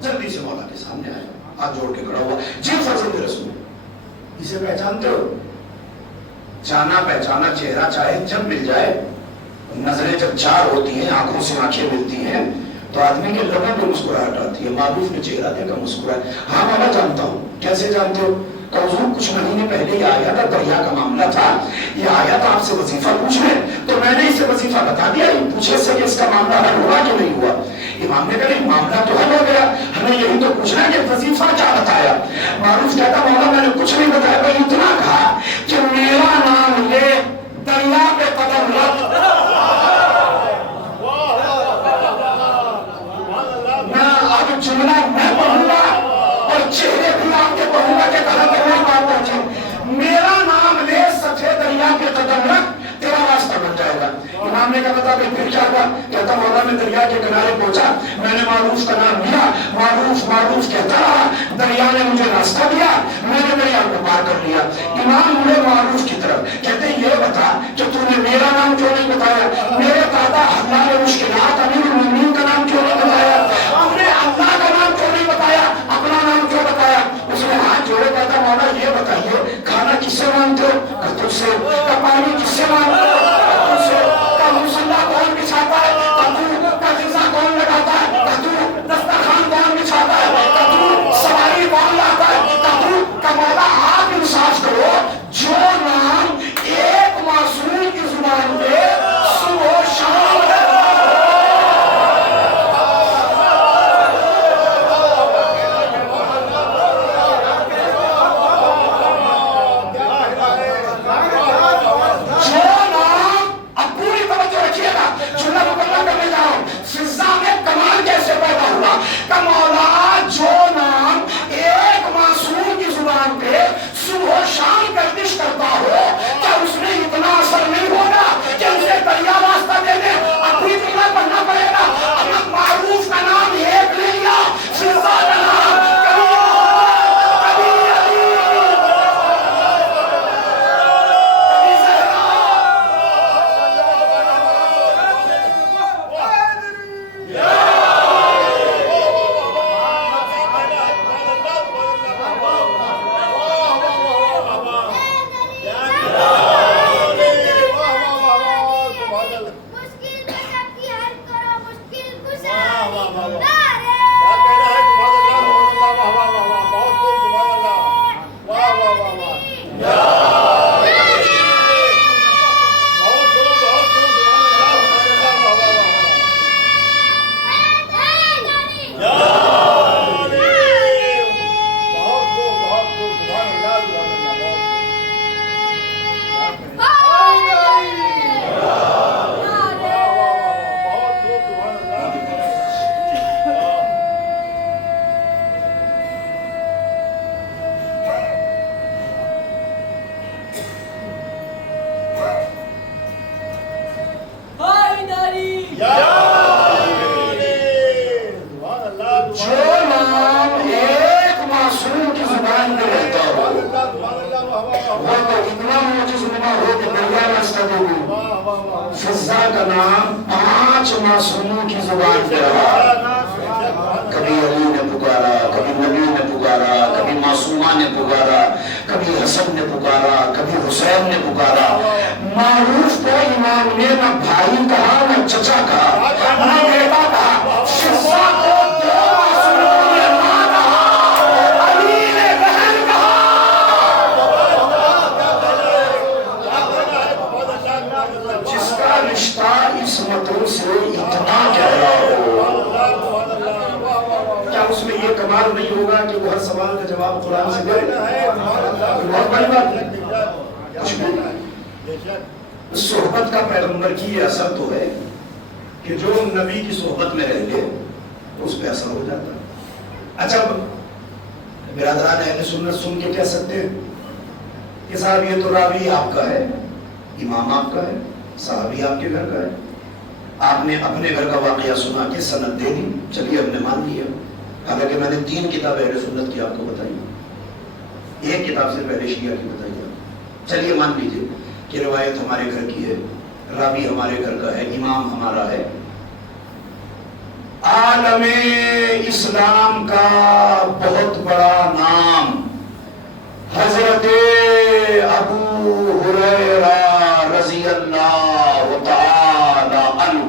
جلدی سے مولا کے سامنے آیا، ہاتھ جوڑ کے کھڑا ہوا، جی فرزند رسول اسے پہچانتے ہو؟ جانا پہچانا چہرہ چاہے جب مل جائے، نظریں جب چار ہوتی ہیں، آنکھوں سے آنکھیں ملتی ہیں تو آدمی کے لبوں پہ مسکراہٹ آتی ہے۔ معروف نے چہرہ دیکھا مسکرایا، ہاں مولا جانتا ہوں۔ کیسے جانتے ہو؟ کہ حضور کچھ مہینے پہلے یہ آیا تھا، دریا کا معاملہ تھا، یہ آیا تھا آپ سے وظیفہ پوچھنے، تو میں نے اسے وظیفہ بتا دیا، پوچھے سے کہ اس کا معاملہ حل ہوا کہ نہیں ہوا۔ امام نے کہا معاملہ تو حل ہو گیا، ہمیں یہی تو پوچھنا ہے کہ وظیفہ کیا بتایا؟ معروف کہتا مولا میں نے کچھ نہیں بتایا، میں اتنا کہا کہ میرا نام لے، دریا پہ قدم رکھ، میں اب جملہ میں پڑھوں گا اور چہرے بھی آپ کے پڑھوں گا کہ کہاں تک میری بات پہنچے، میرا نام لے، سچے دریا پہ قدم رکھ، تیرا راستہ بن جائے گا۔ امام نے کہا بتا پھر کیا ہوا؟ کہتا مولا میں دریا کے کنارے پہنچا، میں نے معروف کا نام لیا، معروف معروف کہتا رہا، دریا نے مجھے راستہ دیا، میں نے دریا کو پار کر لیا۔ امام مڑے معروف کی طرف، کہتے یہ بتا کہ تو نے میرا نام کیوں نہیں بتایا، میرے دادا حلال مشکلات امیر المومنین کا نام کیوں نہیں بتایا، آپ نے اللہ کا نام کیوں نہیں بتایا، اپنا نام کیوں بتایا؟ اس نے ہاتھ جوڑے، کہتا مولا یہ بتائیے کھانا کس سے مانگتے ہو؟ کہ تجھ سے۔ کہ پانی کس سے مانگتے ہو؟ کہ تجھ سے۔ کہ مصلی کون بچھاتا ہے؟ کہ تو۔ کہ غذا کون لگاتا ہے؟ کہ تو۔ دسترخوان کون بچھاتا ہے؟ کہ تو۔ سواری کون لاتا ہے؟ کہ تو۔ کہ مولا آپ انصاف کرو، جو نام ایک معصوم کی زبان پہ صبح و شام ہے، بھیا راستہ دے دوں. فضا کا نام 5 معصوموں کی زبان پہ رہا. کبھی علی نے پکارا, کبھی نبی نے پکارا, کبھی معصومہ نے پکارا, کبھی حسن نے پکارا, کبھی حسین نے پکارا. معروف کو امام نے نہ بھائی کہا نہ چچا کہا نہ بیٹا کہا. فضا کو 2 معصوموں نے ماں کہا, علی نے بہن کہا. جس کا رشتہ عصمتوں سے اتنا گہرا ہو, کیا اس میں یہ کمال نہیں ہوگا کہ وہ ہر سوال کا جواب قرآن سے دے؟ بہت بڑی بات ہے. صحبت کا پیغمبر کی یہ اثر تو ہے کہ جو نبی کی صحبت میں رہ گے تو اس پہ اثر ہو جاتا ہے. اچھا برادران اہل سنت سن کے کہہ سکتے ہیں کہ صاحب یہ تو راوی آپ کا ہے, امام آپ کا ہے, صحابی آپ کے گھر کا ہے, آپ نے اپنے گھر کا واقعہ سنا کے سند دے دی, چلیے ہم نے مان لیا. حالانکہ میں نے 3 کتاب اہل سنت کی آپ کو بتائی, 1 کتاب سے پہلے شیعہ کی بتائی. چلیے مان لیجیے کہ روایت ہمارے گھر کی ہے, راوی ہمارے گھر کا ہے, امام ہمارا ہے. عالم اسلام کا بہت بڑا نام حضرت ابو ہریرہ رضی اللہ تعالی عنہ,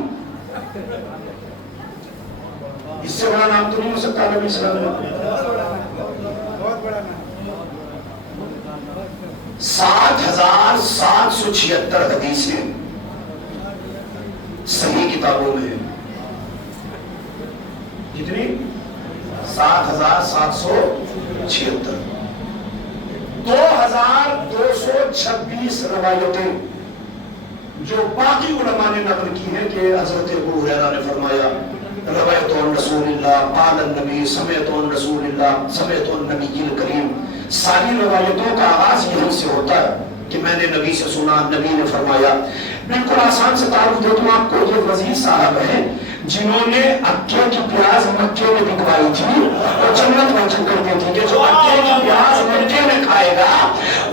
اس سے بڑا نام تو نہیں ہو سکتا عالم اسلام میں. 7,776 حدیثیں صحیح کتابوں میں ہیں. کتنی؟ 7,776. 2,226 روایتیں جو باقی علماء نے نقل کی ہیں کہ حضرت ابو ہریرہ نے فرمایا روایت عن رسول اللہ, قال النبی, سمعت عن رسول اللہ, سمعت عن النبی الکریم. ساری روایتوں کا آغاز یہیں سے ہوتا ہے کہ میں نے نبی سے سنا, نبی نے فرمایا. بالکل آسان سے تعارف دے دوں آپ کو, یہ وزیر صاحب ہیں جنہوں نے اکے کی پیاز مکے میں بکوائی تھی اور جنت واجب کر دی تھی کہ جو اکے کی پیاز مکے میں کھائے گا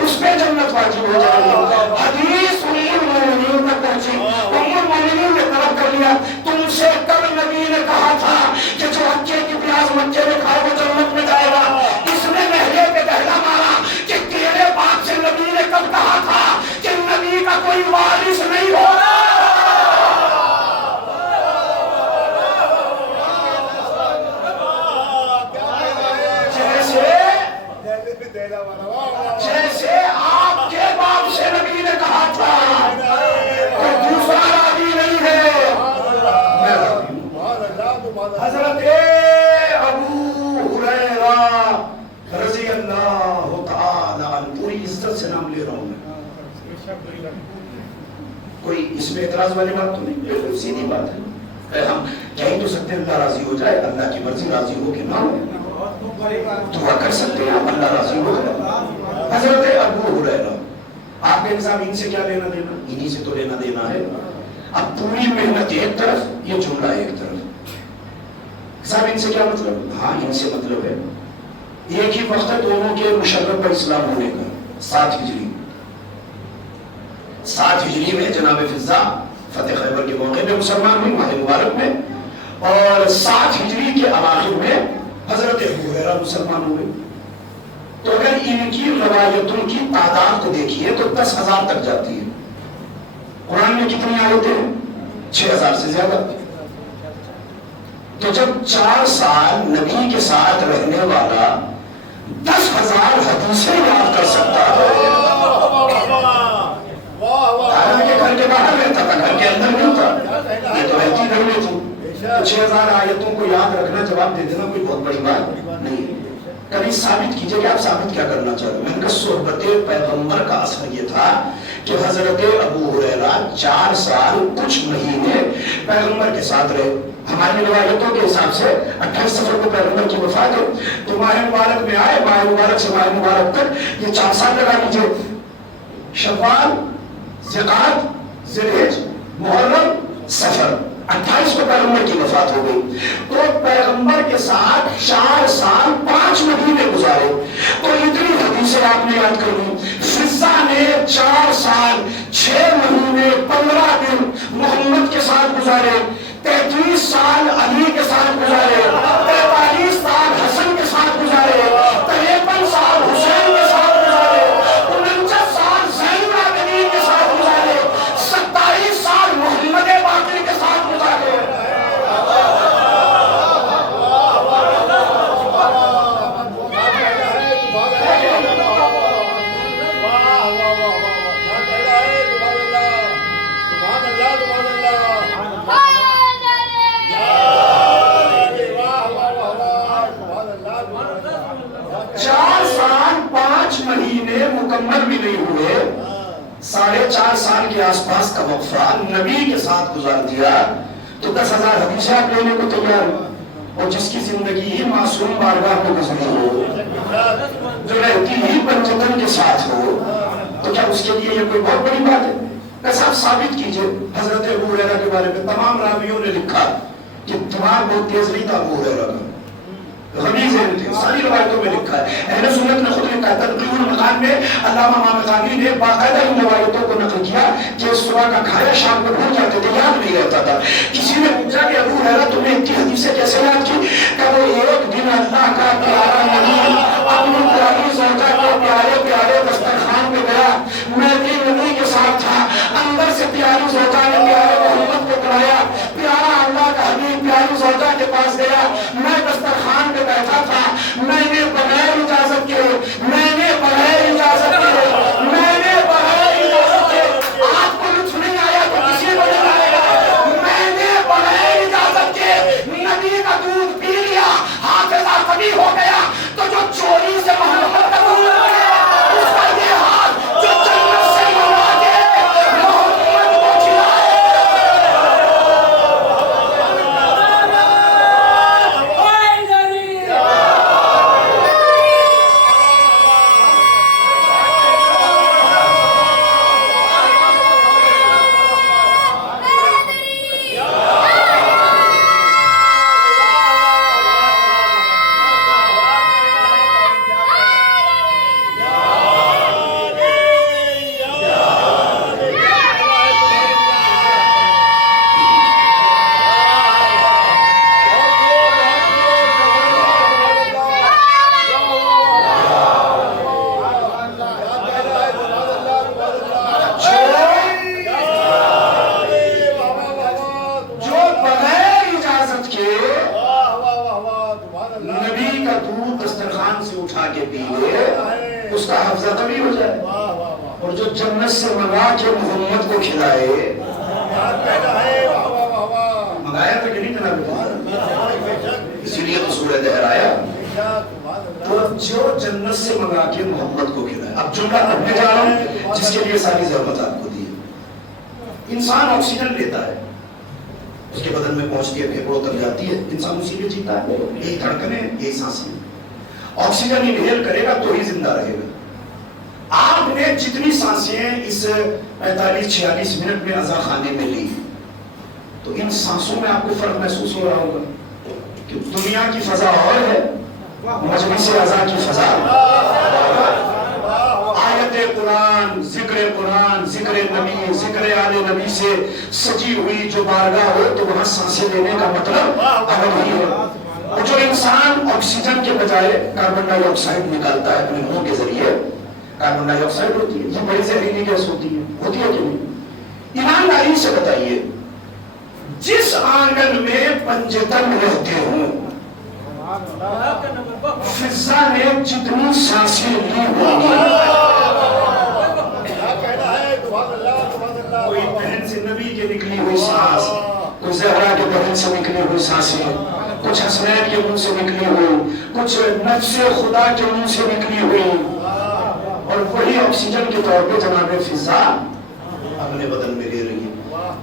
اس پہ جنت واجب ہو جائے گی. حدیث ام المؤمنین تک پہنچی, ام المؤمنین نے طلب کر لیا تم سے کب نبی نے کہا تھا کہ جو اکے کی پیاز مکے میں کھائے وہ جنت میں جائے گا. اس نے مہلے پہ پہلا مارا کہ تیرے باپ سے نبی نے کب کہا تھا کہ نبی کا کوئی وارث نہیں ہوگا. جیسے آپ کے باپ سے نبی نے کہا تھا اور دوسرا راوی نہیں ہے, میں راوی ہوں. حضرت ابو ہریرہ رضی اللہ تعالی عنہ, پوری عزت سے نام لے رہا ہوں میں, کوئی اس میں اعتراض والی بات تو نہیں, بالکل سیدھی بات ہے. ہم کہہ تو سکتے ہیں اللہ راضی ہو جائے, اللہ کی مرضی راضی ہو کہ نہ ہو, دعا کر سکتے ہیں اللہ راضی ہو جائے. حضرت ابو ہریرہ, آپ کے نظام ان سے کیا لینا دینا, انہی سے تو لینا دینا ہے. اب پوری محنت ایک طرف, یہ جملہ ایک طرف. صاحب ان سے کیا مطلب؟ ہاں ان سے مطلب ہے ایک ہی وقت دونوں کے مشرف پر اسلام ہونے کا. 7 ہجری میں جناب فضا فتح خیبر کے موقع میں مسلمان ہوئی, ماہ مبارک میں, اور 7 ہجری کے اواخر میں حضرت ابو ہریرہ مسلمان ہوئے. تو اگر ان کی روایتوں کی تعداد کو دیکھیے تو 10,000 تک جاتی ہے. قرآن میں کتنی آیتیں ہیں؟ 6,000 سے زیادہ. تو جب 4 سال نبی کے ساتھ رہنے والا 10,000 حدیثیں یاد کر سکتا ہے, کے گھر کے باہر رہتا تھا, گھر کے اندر نہیں تھا, یہ تو ایسی گھر میں تھی. 6,000 آیتوں کو یاد رکھنا, جواب دے دینا کوئی بہت بڑی بات نہیں. کبھی ثابت کیجئے کہ آپ ثابت کیا کرنا چاہ رہے ہیں. میں نے کہا صحبت پیغمبر کا اثر یہ تھا کہ حضرت ابو ہریرہ 4 سال کچھ مہینے پیغمبر کے ساتھ رہے. ہماری روایتوں کے حساب سے 28 صفر کو پیغمبر کی وفات ہے, تو ماہ مبارک میں آئے, ماہ مبارک سے ماہ مبارک تک یہ 4 سال لگا لیجیے. شوال, ذوالقعدہ, ذوالحجہ, محرم, صفر, 28 کو پیغمبر کی وفات ہو گئی. تو پیغمبر کے ساتھ 4 سال 5 مہینے گزارے, تو اتنی حدیثیں آپ نے یاد کر لی. فضا نے 4 سال 6 گزارے، 33 سال علی کے ساتھ گزارے، 43 سال حسن کے ساتھ گزارے، 53 سال حسین کے ساتھ گزارے، 49 سال زین العابدین کے ساتھ گزارے، 27 سال محمد باقر کے ساتھ گزارے۔ مکمل بھی نہیں ہوئے، 4.5 سال کے آس پاس کا وقفہ نبی کے ساتھ گزار دیا، تو 10,000 حدیثیں آپ لینے کو تیار ہو، اور جس کی زندگی ہی معصوم بارگاہ میں گزری ہو، جو رہتی ہی پنجتن کے ساتھ ہو، تو کیا اس کے لیے یہ کوئی بہت بڑی بات ہے؟ صاحب ثابت کیجئے۔ حضرت ابو ہریرہ کے بارے میں تمام راویوں نے لکھا کہ دماغ بہت تیز نہیں تھا ابو ہریرہ کا، غلیظ ذہن تھے، ساری روایتوں میں لکھا ہے، اہل سنت نے خود لکھا ہے۔ تنقیح المقال میں علامہ مامقانی نے باقاعدہ ان روایتوں کو نقل کیا کہ صبح کا کھایا شام کو بھول جاتے تھے، یاد نہیں رہتا تھا۔ کسی نے پوچھا کہ ابو ہریرہ تمہیں اتنی حدیثیں کیسے یاد کی؟ کہ وہ ایک دن اللہ کا پیارا نبی اپنی پیاری زوجہ کے پیارے پیارے دسترخوان پہ گیا، میں بھی نبی کے ساتھ تھا، اندر سے پیاری زوجہ نے پیارے محمد کو بلایا، پیارا اللہ کا حبیب پیاری زوجہ کے پاس گیا، میں دسترخوان پہ بیٹھا تھا، میں نے بغیر اجازت کے آپ کو لطف نہیں آیا تو کسی کو نہیں آئے گا، میں نے بغیر اجازت کے نبی کا دودھ پی لیا، حافظہ کبھی ہو گیا، تو جو چوری سے محمد کا دودھ پیا اس کا یہ حال جو جنت سے منگوا کے محمد کو کھلائے۔ اور جو جنت سے منگا کے محمد کو کھلائے، منگایا تھا کہ نہیں جناب؟ اسی لیے تو سورہ دہر آیا، تو جو جنت سے منگا کے محمد کو کھلائے۔ اب جملہ پڑھنے جا رہا ہوں جس کے لیے ساری زحمت آپ کو دی ہے۔ انسان آکسیجن لیتا ہے، اس کے بدن میں پہنچتی ہے، پھیپھڑوں تک جاتی ہے، انسان اسی میں جیتا ہے، یہی دھڑکنیں، یہی سانسیں۔ آکسیجن انہیل کرے گا تو ہی زندہ رہے گا۔ آپ نے جتنی سانسیں اس 45-46 منٹ میں عزا خانے میں لی، تو ان سانسوں میں آپ کو فرق محسوس ہو رہا ہوگا کہ دنیا کی فضا اور ہے، مجلس عزا کی فضا، آیت قرآن، ذکر نبی، ذکر آل نبی سے سجی ہوئی جو بارگاہ ہو، تو وہاں سانسیں لینے کا مطلب عمل ہی ہے۔ اور جو انسان آکسیجن کے بجائے کاربن ڈائی آکسائڈ نکالتا ہے اپنے منہ کے ذریعے، کاربن ڈائی آکسائڈ ہوتی ہے، یہ بڑی زہریلی گیس ہوتی ہے کہ نہیں؟ ایمانداری سے بتائیے، جس آنگن میں پنجتن رہتے ہوں، فضا نے جتنی سانسیں لی ہوگی، کوئی بہن سے نبی کے نکلی ہوئی سانس، کوئی زہرا کے بہن سے نکلی ہوئی سانسیں، کچھ حسنین کے منہ سے نکلی ہوئی، کچھ نفس خدا کے منہ سے نکلی ہوئی، اور وہی آکسیجن کے طور پہ جناب فضا اپنے بدن میں لے رہی ہے۔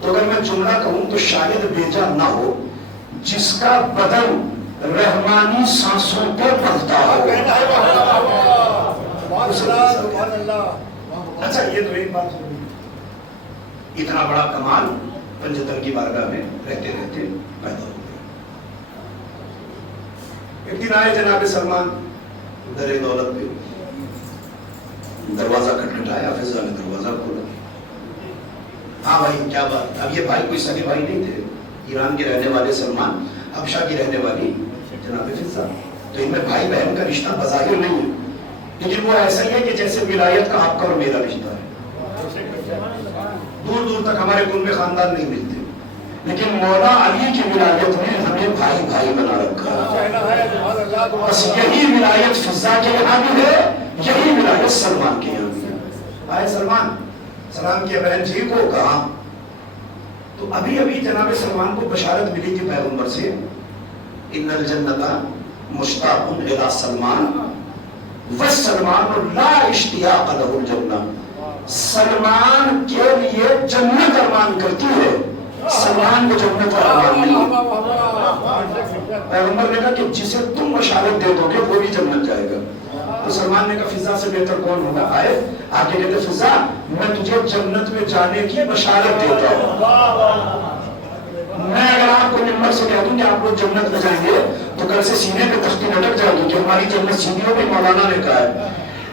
تو اگر میں جملہ کہوں تو شاید بھیجا نہ ہو جس کا بدن رحمانی سانسوں پہ بڑھتا ہو۔ اچھا یہ تو ایک بات ہوگی، اتنا بڑا کمال پنجتن کی بارگاہ میں رہتے رہتے پیدا ہو گیا۔ ایک دن آئے جناب سلمان در دولت پہ، دروازہ کھٹکھٹایا، فضا نے دروازہ کھولا۔ ہاں بھائی کیا بات؟ اب یہ بھائی کوئی سگے بھائی نہیں تھے، ایران کے رہنے والے سلمان، حبشہ کی رہنے والی جناب فضا. تو ان میں بھائی بہن کا رشتہ بظاہر نہیں ہے، لیکن وہ ایسا ہی ہے کہ جیسے ولایت کا آپ کا اور میرا رشتہ ہے. دور دور تک ہمارے کنبے خاندان نہیں ملتے، لیکن مولا علی کی ولایت نے ہمیں بھائی بھائی بنا رکھا ہے. بس یہی ولایت فضا کے یہاں بھی ہے، یہی ولایت سلمان کے یہاں بھی ہے. آئے سلمان، سلام کیا بہن جی کو. کہا تو ابھی ابھی جناب سلمان کو بشارت ملی تھی پیغمبر سے، ان الجنت مشتاق الی سلمان والسلمان لا اشتیاق له الجنہ. سلمان کے لیے جنت ارمان کرتی ہے، سلمان کو جنت ارمان نہیں. پیغمبر نے کہا کہ جسے تم بشارت دے دو گے وہ بھی جنت جائے گا. تو سلمان نے کہا فضا سے بہتر کون ہوگا. آئے آگے کہتے فضا میں تجھے جنت میں جانے کی بشارت دیتا ہوں. میں اگر آپ کو نمبر سے کہہ دوں کہ آپ لوگ جنت میں جائیں گے تو کل سے سینے پہ تختی لٹک جائے گی کہ ہماری جنت سیدھی ہو گئی. مولانا نے کہا ہے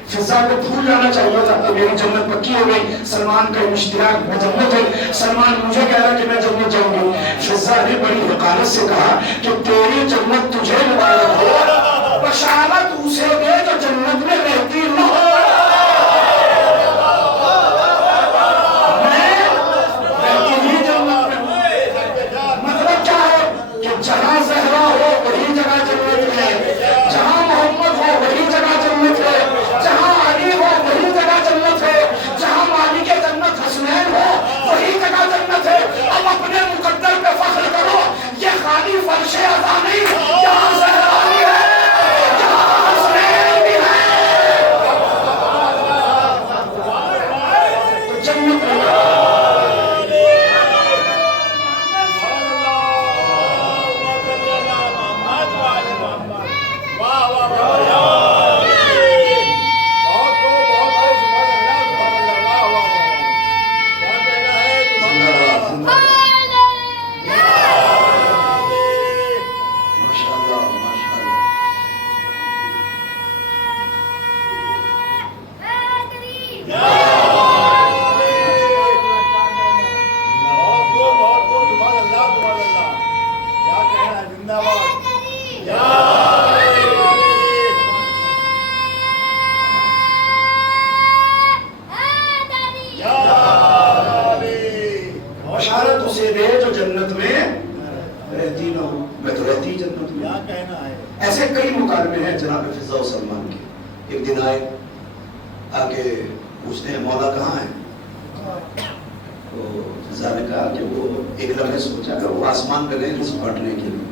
فضا کو پھول جانا چاہیے تھا تو میری جنت پکی ہو گئی. سلمان کا اشتیاق میں جنت ہے. سلمان مجھے کہہ رہا کہ میں جنت جاؤں گی. فضا نے بڑی حقارت سے کہا کہ تیری جنت تجھے مبارک ہو، بشارت اسے دے جو جنت میں رہتی نہ ہو. جہاں زہرا ہو وہی جگہ جنت ہے، جہاں محمد ہو وہی جگہ جنت ہے، جہاں علی ہو وہی جگہ جنت ہے، جہاں مالک جنت حسنین ہو وہی جگہ جنت ہے. اب اپنے مقدر پہ فخر کرو، یہ خالی فرش عطا نہیں، یہاں زہرا بھی ہے، یہاں حسنین بھی ہے. تو جنت میں ایسے کئی مکالمے ہیں جناب فضا و سلمان کے. ایک دن آئے آگے پوچھتے ہیں مولا کہاں ہے. تو فضا نے کہا کہ وہ ایک لمحے سوچا کہ وہ آسمان پہ گئے رزق بانٹنے کے لیے.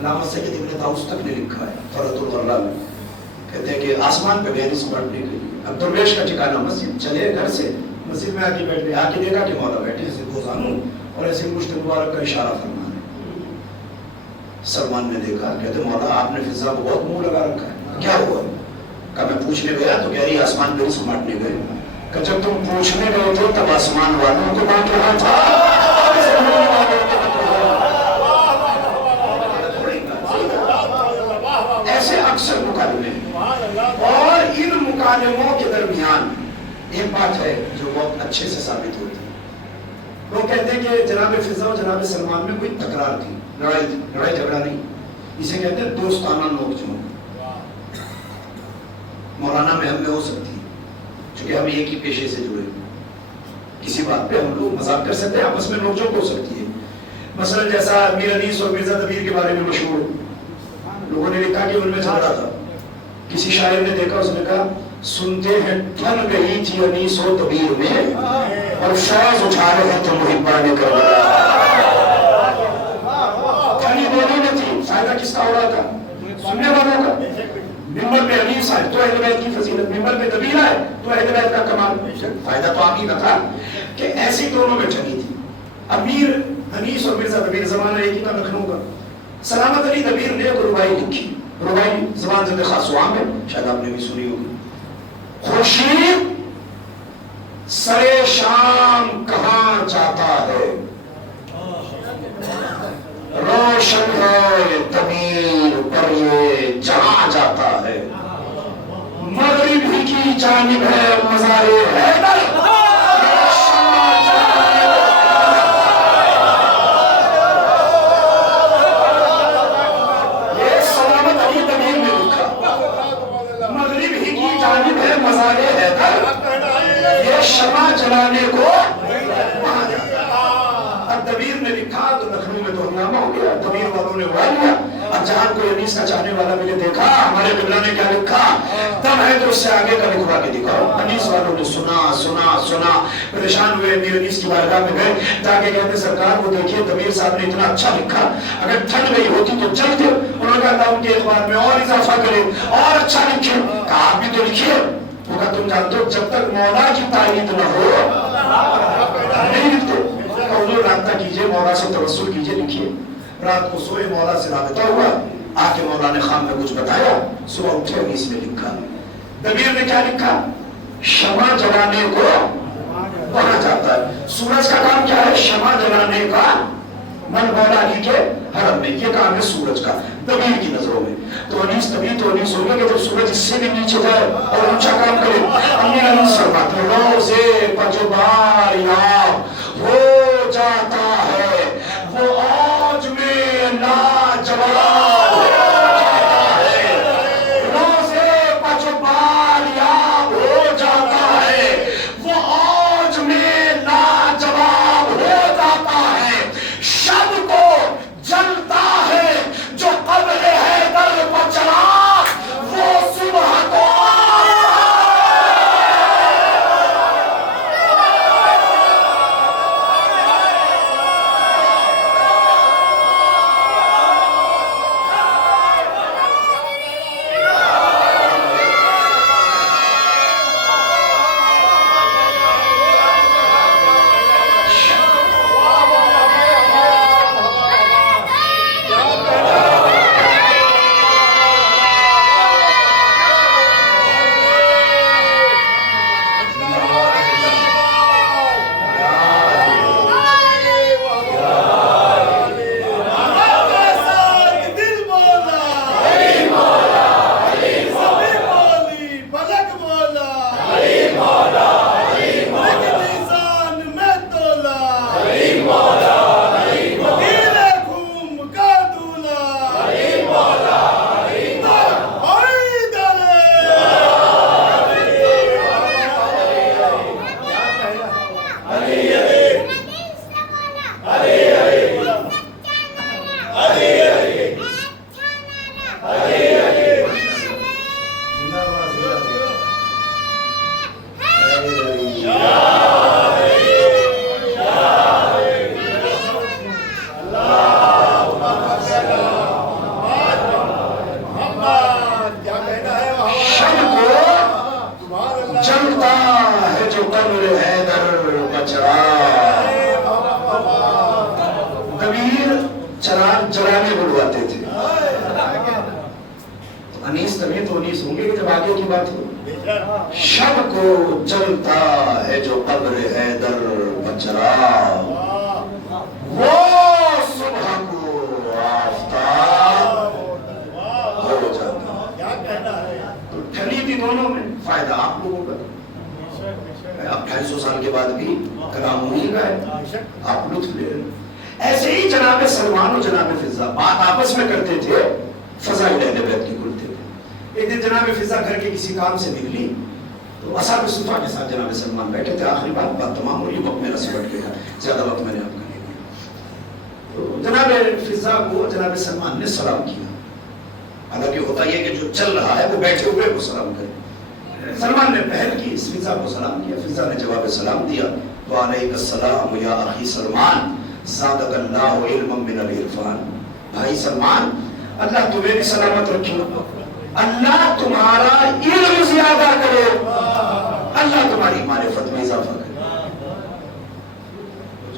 علامہ سید ابن طاؤس تک نے لکھا ہے فرۃ الغرہ میں، کہتے ہیں کہ آسمان پہ گئے رزق بانٹنے کے لیے. اب درویش کا ٹھکانہ مسجد، چلے گھر سے مسجد میں آ کے بیٹھ گئے. آ کے دیکھا کہ مولا بیٹھے ایسے دو زانوں اور ایسے مشت مبارک کا اشارہ فرما. سلمان نے دیکھا، کہتے مولا آپ نے فضا کو بہت منہ لگا رکھا ہے، کیا ہوا؟ کہا میں پوچھنے گیا تو کہہ رہی آسمان پہ رزق بانٹنے گئے. کہ جب تم پوچھنے گئے تھے تب آسمان والوں کو بانٹ رہا تھا. ایسے اکثر مکالمے ہیں، اور ان مکالموں کے درمیان ایک بات ہے جو بہت اچھے سے ثابت ہوتی ہے. لوگ کہتے ہیں کہ جناب فضا اور جناب سلمان میں کوئی تکرار تھی، لڑائی جھگڑا نہیں. اسے کہتے ہیں دوستانہ نوک جھونک. مولانا میں ہم میں ہو سکتی ہے چونکہ ہم ایک ہی پیشے سے جڑے، کسی بات پہ ہم لوگ مذاق کر سکتے ہیں، آپس میں نوک جھونک ہو سکتی ہے. مثلا جیسا میر انیس اور مرزا دبیر کے بارے میں مشہور لوگوں نے لکھا کہ ان میں جھگڑا تھا. کسی شاعر نے دیکھا، اس نے کہا سنتے ہیں ٹھن گئی تھی انیس و دبیر میں اور فیض اٹھا رہے تھے محبان کربلا. ٹھنی دونوں میں تھی، فائدہ کس کا ہو رہا تھا؟ سننے والوں کا. ممبر پہ انیس آئے تو اہل بیت کی فضیلت، ممبر پہ دبیر آئے تو اہل بیت کا کمال. فائدہ تو آپ ہی کا تھا کہ ایسی دونوں میں ٹھنی تھی. امیر انیس اور مرزا دبیر زمانہ ایک ہی تھا لکھنؤ کا. سلامت علی دبیر نے ایک ربائی لکھی. ربائی زبان زد خاص عام ہے، شاید آپ نے بھی سنی ہوگی. خورشید سرے شام کہاں جاتا ہے، روشن ہے دبیر پر یہ جہاں جاتا ہے. مغرب ہی کی جانب ہے مزار حیدر، مغرب ہی کی جانب ہے مزار حیدر، یہ شمع جلانے کو وہاں جاتا ہے۔ اب دبیر نے لکھا تو لکھنؤ میں تو ہنگامہ ہو گیا، دبیر والوں نے اڑا لیا۔ اب جہاں کوئی انیس کا چاہنے والا میں نے دیکھا ہمارے قبلہ نے کیا لکھا، تب ہے تو اس سے آگے کا لکھوا کے دکھاؤ۔ انیس والوں نے سنا پریشان ہوئے، امیر انیس کی بارگاہ میں گئے، جا کے کہتے سرکار وہ دیکھیے دبیر صاحب نے اتنا اچھا لکھا، اگر تھک گئی ہوتی تو جلد۔ انہوں نے کہا ان کے اخبار میں اور اضافہ کرے اور اچھا لکھے۔ کہا آپ بھی تو لکھیے۔ وہ کہا تم جانتے ہو جب تک مولا کی تائید نہ ہو نہیں لکھتے۔ حضور رابطہ کیجئے، مولا سے توسل کیجئے، لکھیے۔ رات کو سوئے، مولا سے رابطہ ہوا، آ کے مولا نے خام میں کچھ بتایا، صبح اٹھے انیس میں لکھا۔ دبیر نے کیا لکھا، شمع جلانے کو وہاں جاتا ہے۔ سورج کا کام کیا ہے، شمع جلانے کا، من مولا علی کے حرم میں، یہ کام ہے سورج کا دبیر کی نظروں میں۔ تو انیس تبھی تو انیس ہو گیا کہ جب سورج اس سے بھی نیچے جائے اور اونچا کام کرے۔ امیر انیس فرماتے روزے پجبار یاب ہو جاتا ہے، وہ آج میں لاجواب ہو جاتا ہے، روزے پجبار یاب ہو جاتا ہے، وہ آج میں لاجواب ہو جاتا ہے، شب کو جلتا ہے جو قبر حیدر پر چلا، وہ صبح کو جلانے بلواتے تھے۔ انیس تبھی تو انیس ہوں گے کہ جب آگے کی بات ہو۔ شب کو جلتا ہے جو قبر حیدر بچرا، وہ صبح کو آفتاب ہو جاتا۔ تو ٹھنڈی تھی دونوں میں، فائدہ آپ لوگوں کا۔ اب 250 سال کے بعد بھی کلام انہیں کا ہے، آپ لطف لے رہے۔ ایسے ہی جناب سلمان و جناب فضا بات آپس میں کرتے تھے، فضائل اہل بیت کی کھلتے تھے۔ ایک دن جناب فضا گھر کے کسی کام سے نکلی تو اصحاب صفا کے ساتھ جناب سلمان بیٹھے تھے۔ آخری بات تمام ہوئی، وقت میرا سمٹ گیا، زیادہ وقت میں نے آپ کا نہیں دیا۔ تو جناب فضا کو جناب سلمان نے سلام کیا۔ حالانکہ ہوتا یہ کہ جو چل رہا ہے وہ بیٹھے ہوئے کو سلام کرے۔ سلمان نے پہل کی، فضا کو سلام کیا، فضا نے جواب سلام دیا، وعلیک السلام یا اخی سلمان زادک اللہ علما من العرفان۔ بھائی سلمان، اللہ تمہیں بھی سلامت رکھے، اللہ تمہارا علم زیادہ کرے، اللہ تمہاری معرفت میں اضافہ کرے۔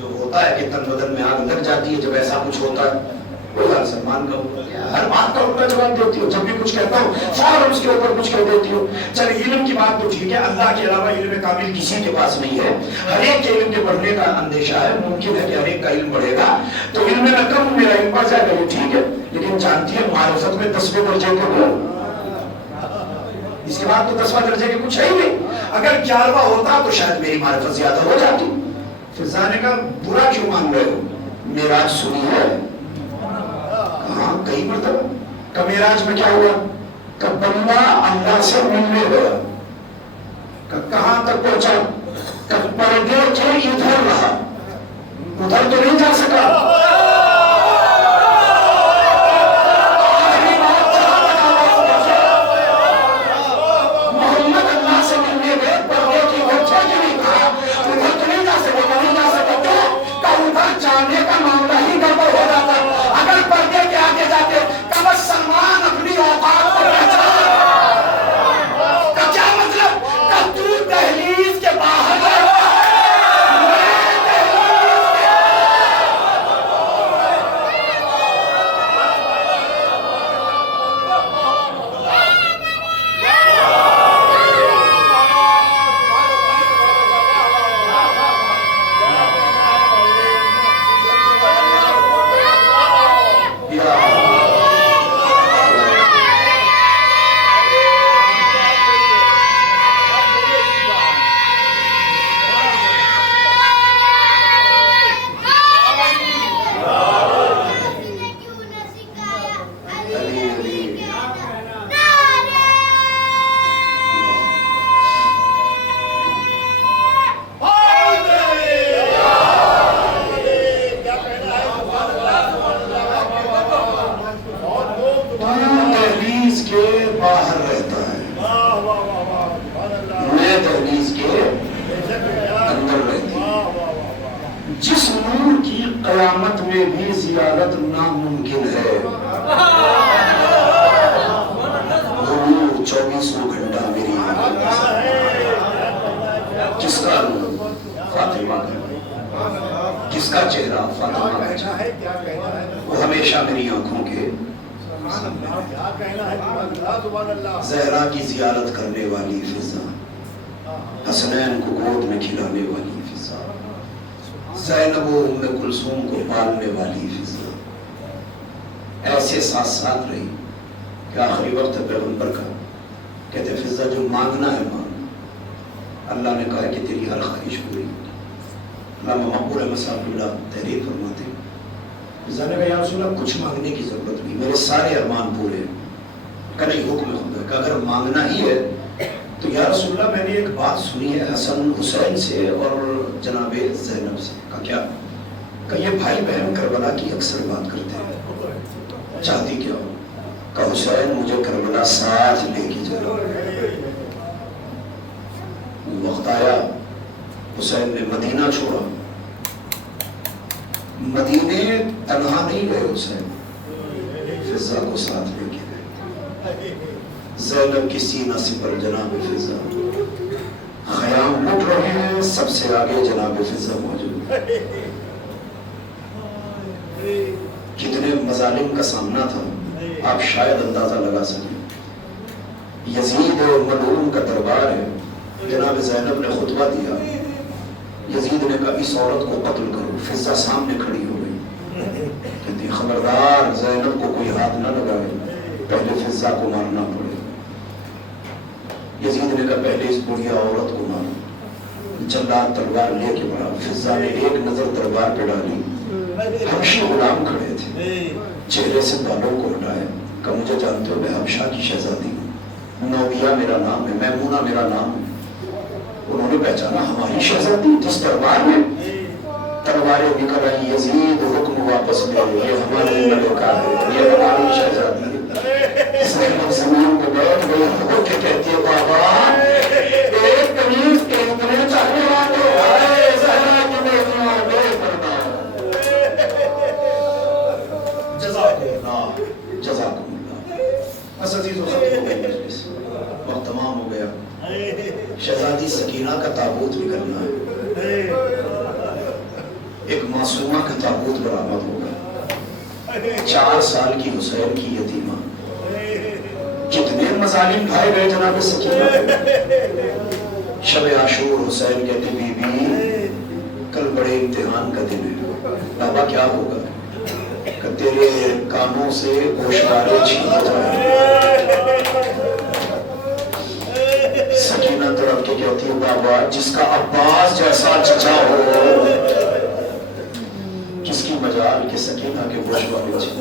جو ہوتا ہے کہ تن بدن میں آگ لگ جاتی ہے جب ایسا کچھ ہوتا ہے، وہ حال سلمان کا ہوتا ہے، ہر بات کا الٹا جواب دیتی ہو، جب بھی کچھ کہتا ہوں فوراً اس کے اوپر کچھ کہہ دیتی ہو۔ چلے علم کی بات تو ٹھیک ہے، اللہ کے علاوہ علم کامل کسی کے پاس نہیں ہے، ہر ایک کے علم کے بڑھنے کا اندیشہ ہے، ممکن ہے کہ ہر ایک کا علم بڑھے گا تو علم میں کم ہوں، میرا علم بڑھ جائے گا، وہ ٹھیک ہے، لیکن جانتی ہے معرفت میں 10ویں درجے کے ہو، اس کے بعد تو 10واں درجے کے کچھ ہے ہی نہیں۔ اگر 11واں ہوتا تو شاید میری معرفت زیادہ ہو جاتی۔ فضا نے کہا برا کیوں مان رہے ہو، معراج سنی ہے؟ ہاں کئی مرتبہ۔ کہ معراج میں کیا ہوا؟ کہ بندہ اللہ سے ملنے گیا، کہ کہاں تک پہنچا، کہ پردے کے ادھر رہا، ادھر تو نہیں جا سکا۔ محمد اللہ سے ملنے گئے، پردے کی ادھر چھوڑ کے نہیں کہا ادھر تو نہیں جا سکا، نہیں جا سکا کیوں؟ کہ ادھر جانے کا معاملہ ہی گڑبڑ ہو جاتا۔ اگر پردے کے آگے جاتے کہ بس سلمان اپنی اوقات کو پہچان، کا کیا مطلب کہ تو دہلیز کے باہر رہتا ہے، میں دہلیز کے جس نور کی قیامت میں بھی زیارت ناممکن ہے، وہ نور 24 گھنٹہ میری کس کا نور؟ فاطمہ کا۔ کس کا چہرہ؟ فاطمہ کا چہرہ۔ وہ ہمیشہ میری آنکھوں کے زہرا کی زیارت کرنے والی فضا، حسنین کو گود میں کھلانے والی فضا، زینب و ام کلثوم کو پالنے والی فضا، ایسے ساتھ ساتھ رہی کہ آخری وقت پیغمبر کا کہتے فضا جو مانگنا ہے مانگ، اللہ نے کہا کہ تیری ہر خواہش پوری۔ علامہ مقبول احمد صاحب اللہ تحریر فرماتے ہیں، فضا نے کہا یا رسول اللہ کچھ مانگنے کی ضرورت نہیں، میرے سارے ارمان پورے ہیں۔ کہ نہیں، حکم خدا کہ اگر مانگنا ہی ہے تو یا رسول اللہ میں نے ایک بات سنی ہے حسن حسین سے اور جناب زینب سے۔ کہا کیا؟ کہ یہ بھائی بہن کربلا کی اکثر بات کرتے ہیں، چاہتی کیا ہو؟ کہ حسین مجھے کربلا ساتھ لے کے چلو۔ وقت آیا، حسین نے مدینہ چھوڑا، مدینے تنہا نہیں گئے، حسین فضا کو ساتھ لے کے گئے۔ زینب کی سینہ سپر جناب فضا، خیام اٹھ رہے ہیں، سب سے آگے جناب فضا موجود۔ کتنے مظالم کا سامنا تھا آپ شاید اندازہ لگا سکیں۔ یزید ملعون کا دربار ہے، جناب زینب نے خطبہ دیا، یزید نے کہا اس عورت کو قتل کرو، فضا سامنے کھڑی ہو گئی، کہتی خبردار زینب کو کوئی ہاتھ نہ لگائے، پہلے فضا کو مارنا پڑے۔ یزید نے کہا پہلے اس بڑھیا عورت کو مارو، جلاد تلوار لے کے بڑھا۔ فضا نے ایک نظر دربار پہ ڈالی، حبشی غلام کھڑے تھے، چہرے سے بالوں کو ہٹائے، کہ مجھے جانتے ہو میں حبشہ کی شہزادی ہوں، نوبیہ میرا نام ہے، میمونہ میرا نام ہے۔ انہوں نے پہچانا ہماری شہزادی جس دربار میں تلواریں نکل آئی، یزید حکم واپس لے، یہ ہماری ملکہ ہے، یہ ہماری شہزادی ہے۔ زینب زمین پہ بیٹھ گئی، ہو کے کہتی ہے بابا ایک تمیز کے اتنے چاہنے والے آئے زہرا کی بیٹیوں اور بے پردہ۔ جزاکم اللہ، جزاکم اللہ۔ بس عزیزو ختم ہو گئی مجلس، وقت تمام ہو گیا۔ شہزادی سکینہ کا تابوت نکلنا ہے، ایک معصومہ کا تابوت برآمد ہوگا، 4 سال کی حسین کی یتیمہ۔ کتنے مظالم کھائے گئے جناب سکینہ۔ شب عاشور حسین کہتے بی بی کل بڑے امتحان کا دن ہے، بابا کیا ہوگا؟ کہ تیرے کانوں سے گوشوارے چھینا جائیں۔ سکینہ طرف کے کہتی ہے بابا جس کا عباس جیسا چچا ہو، کس کی مجال کہ سکینہ کے گوشوارے چھینا۔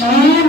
3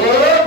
1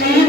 3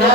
9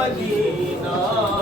مدینہ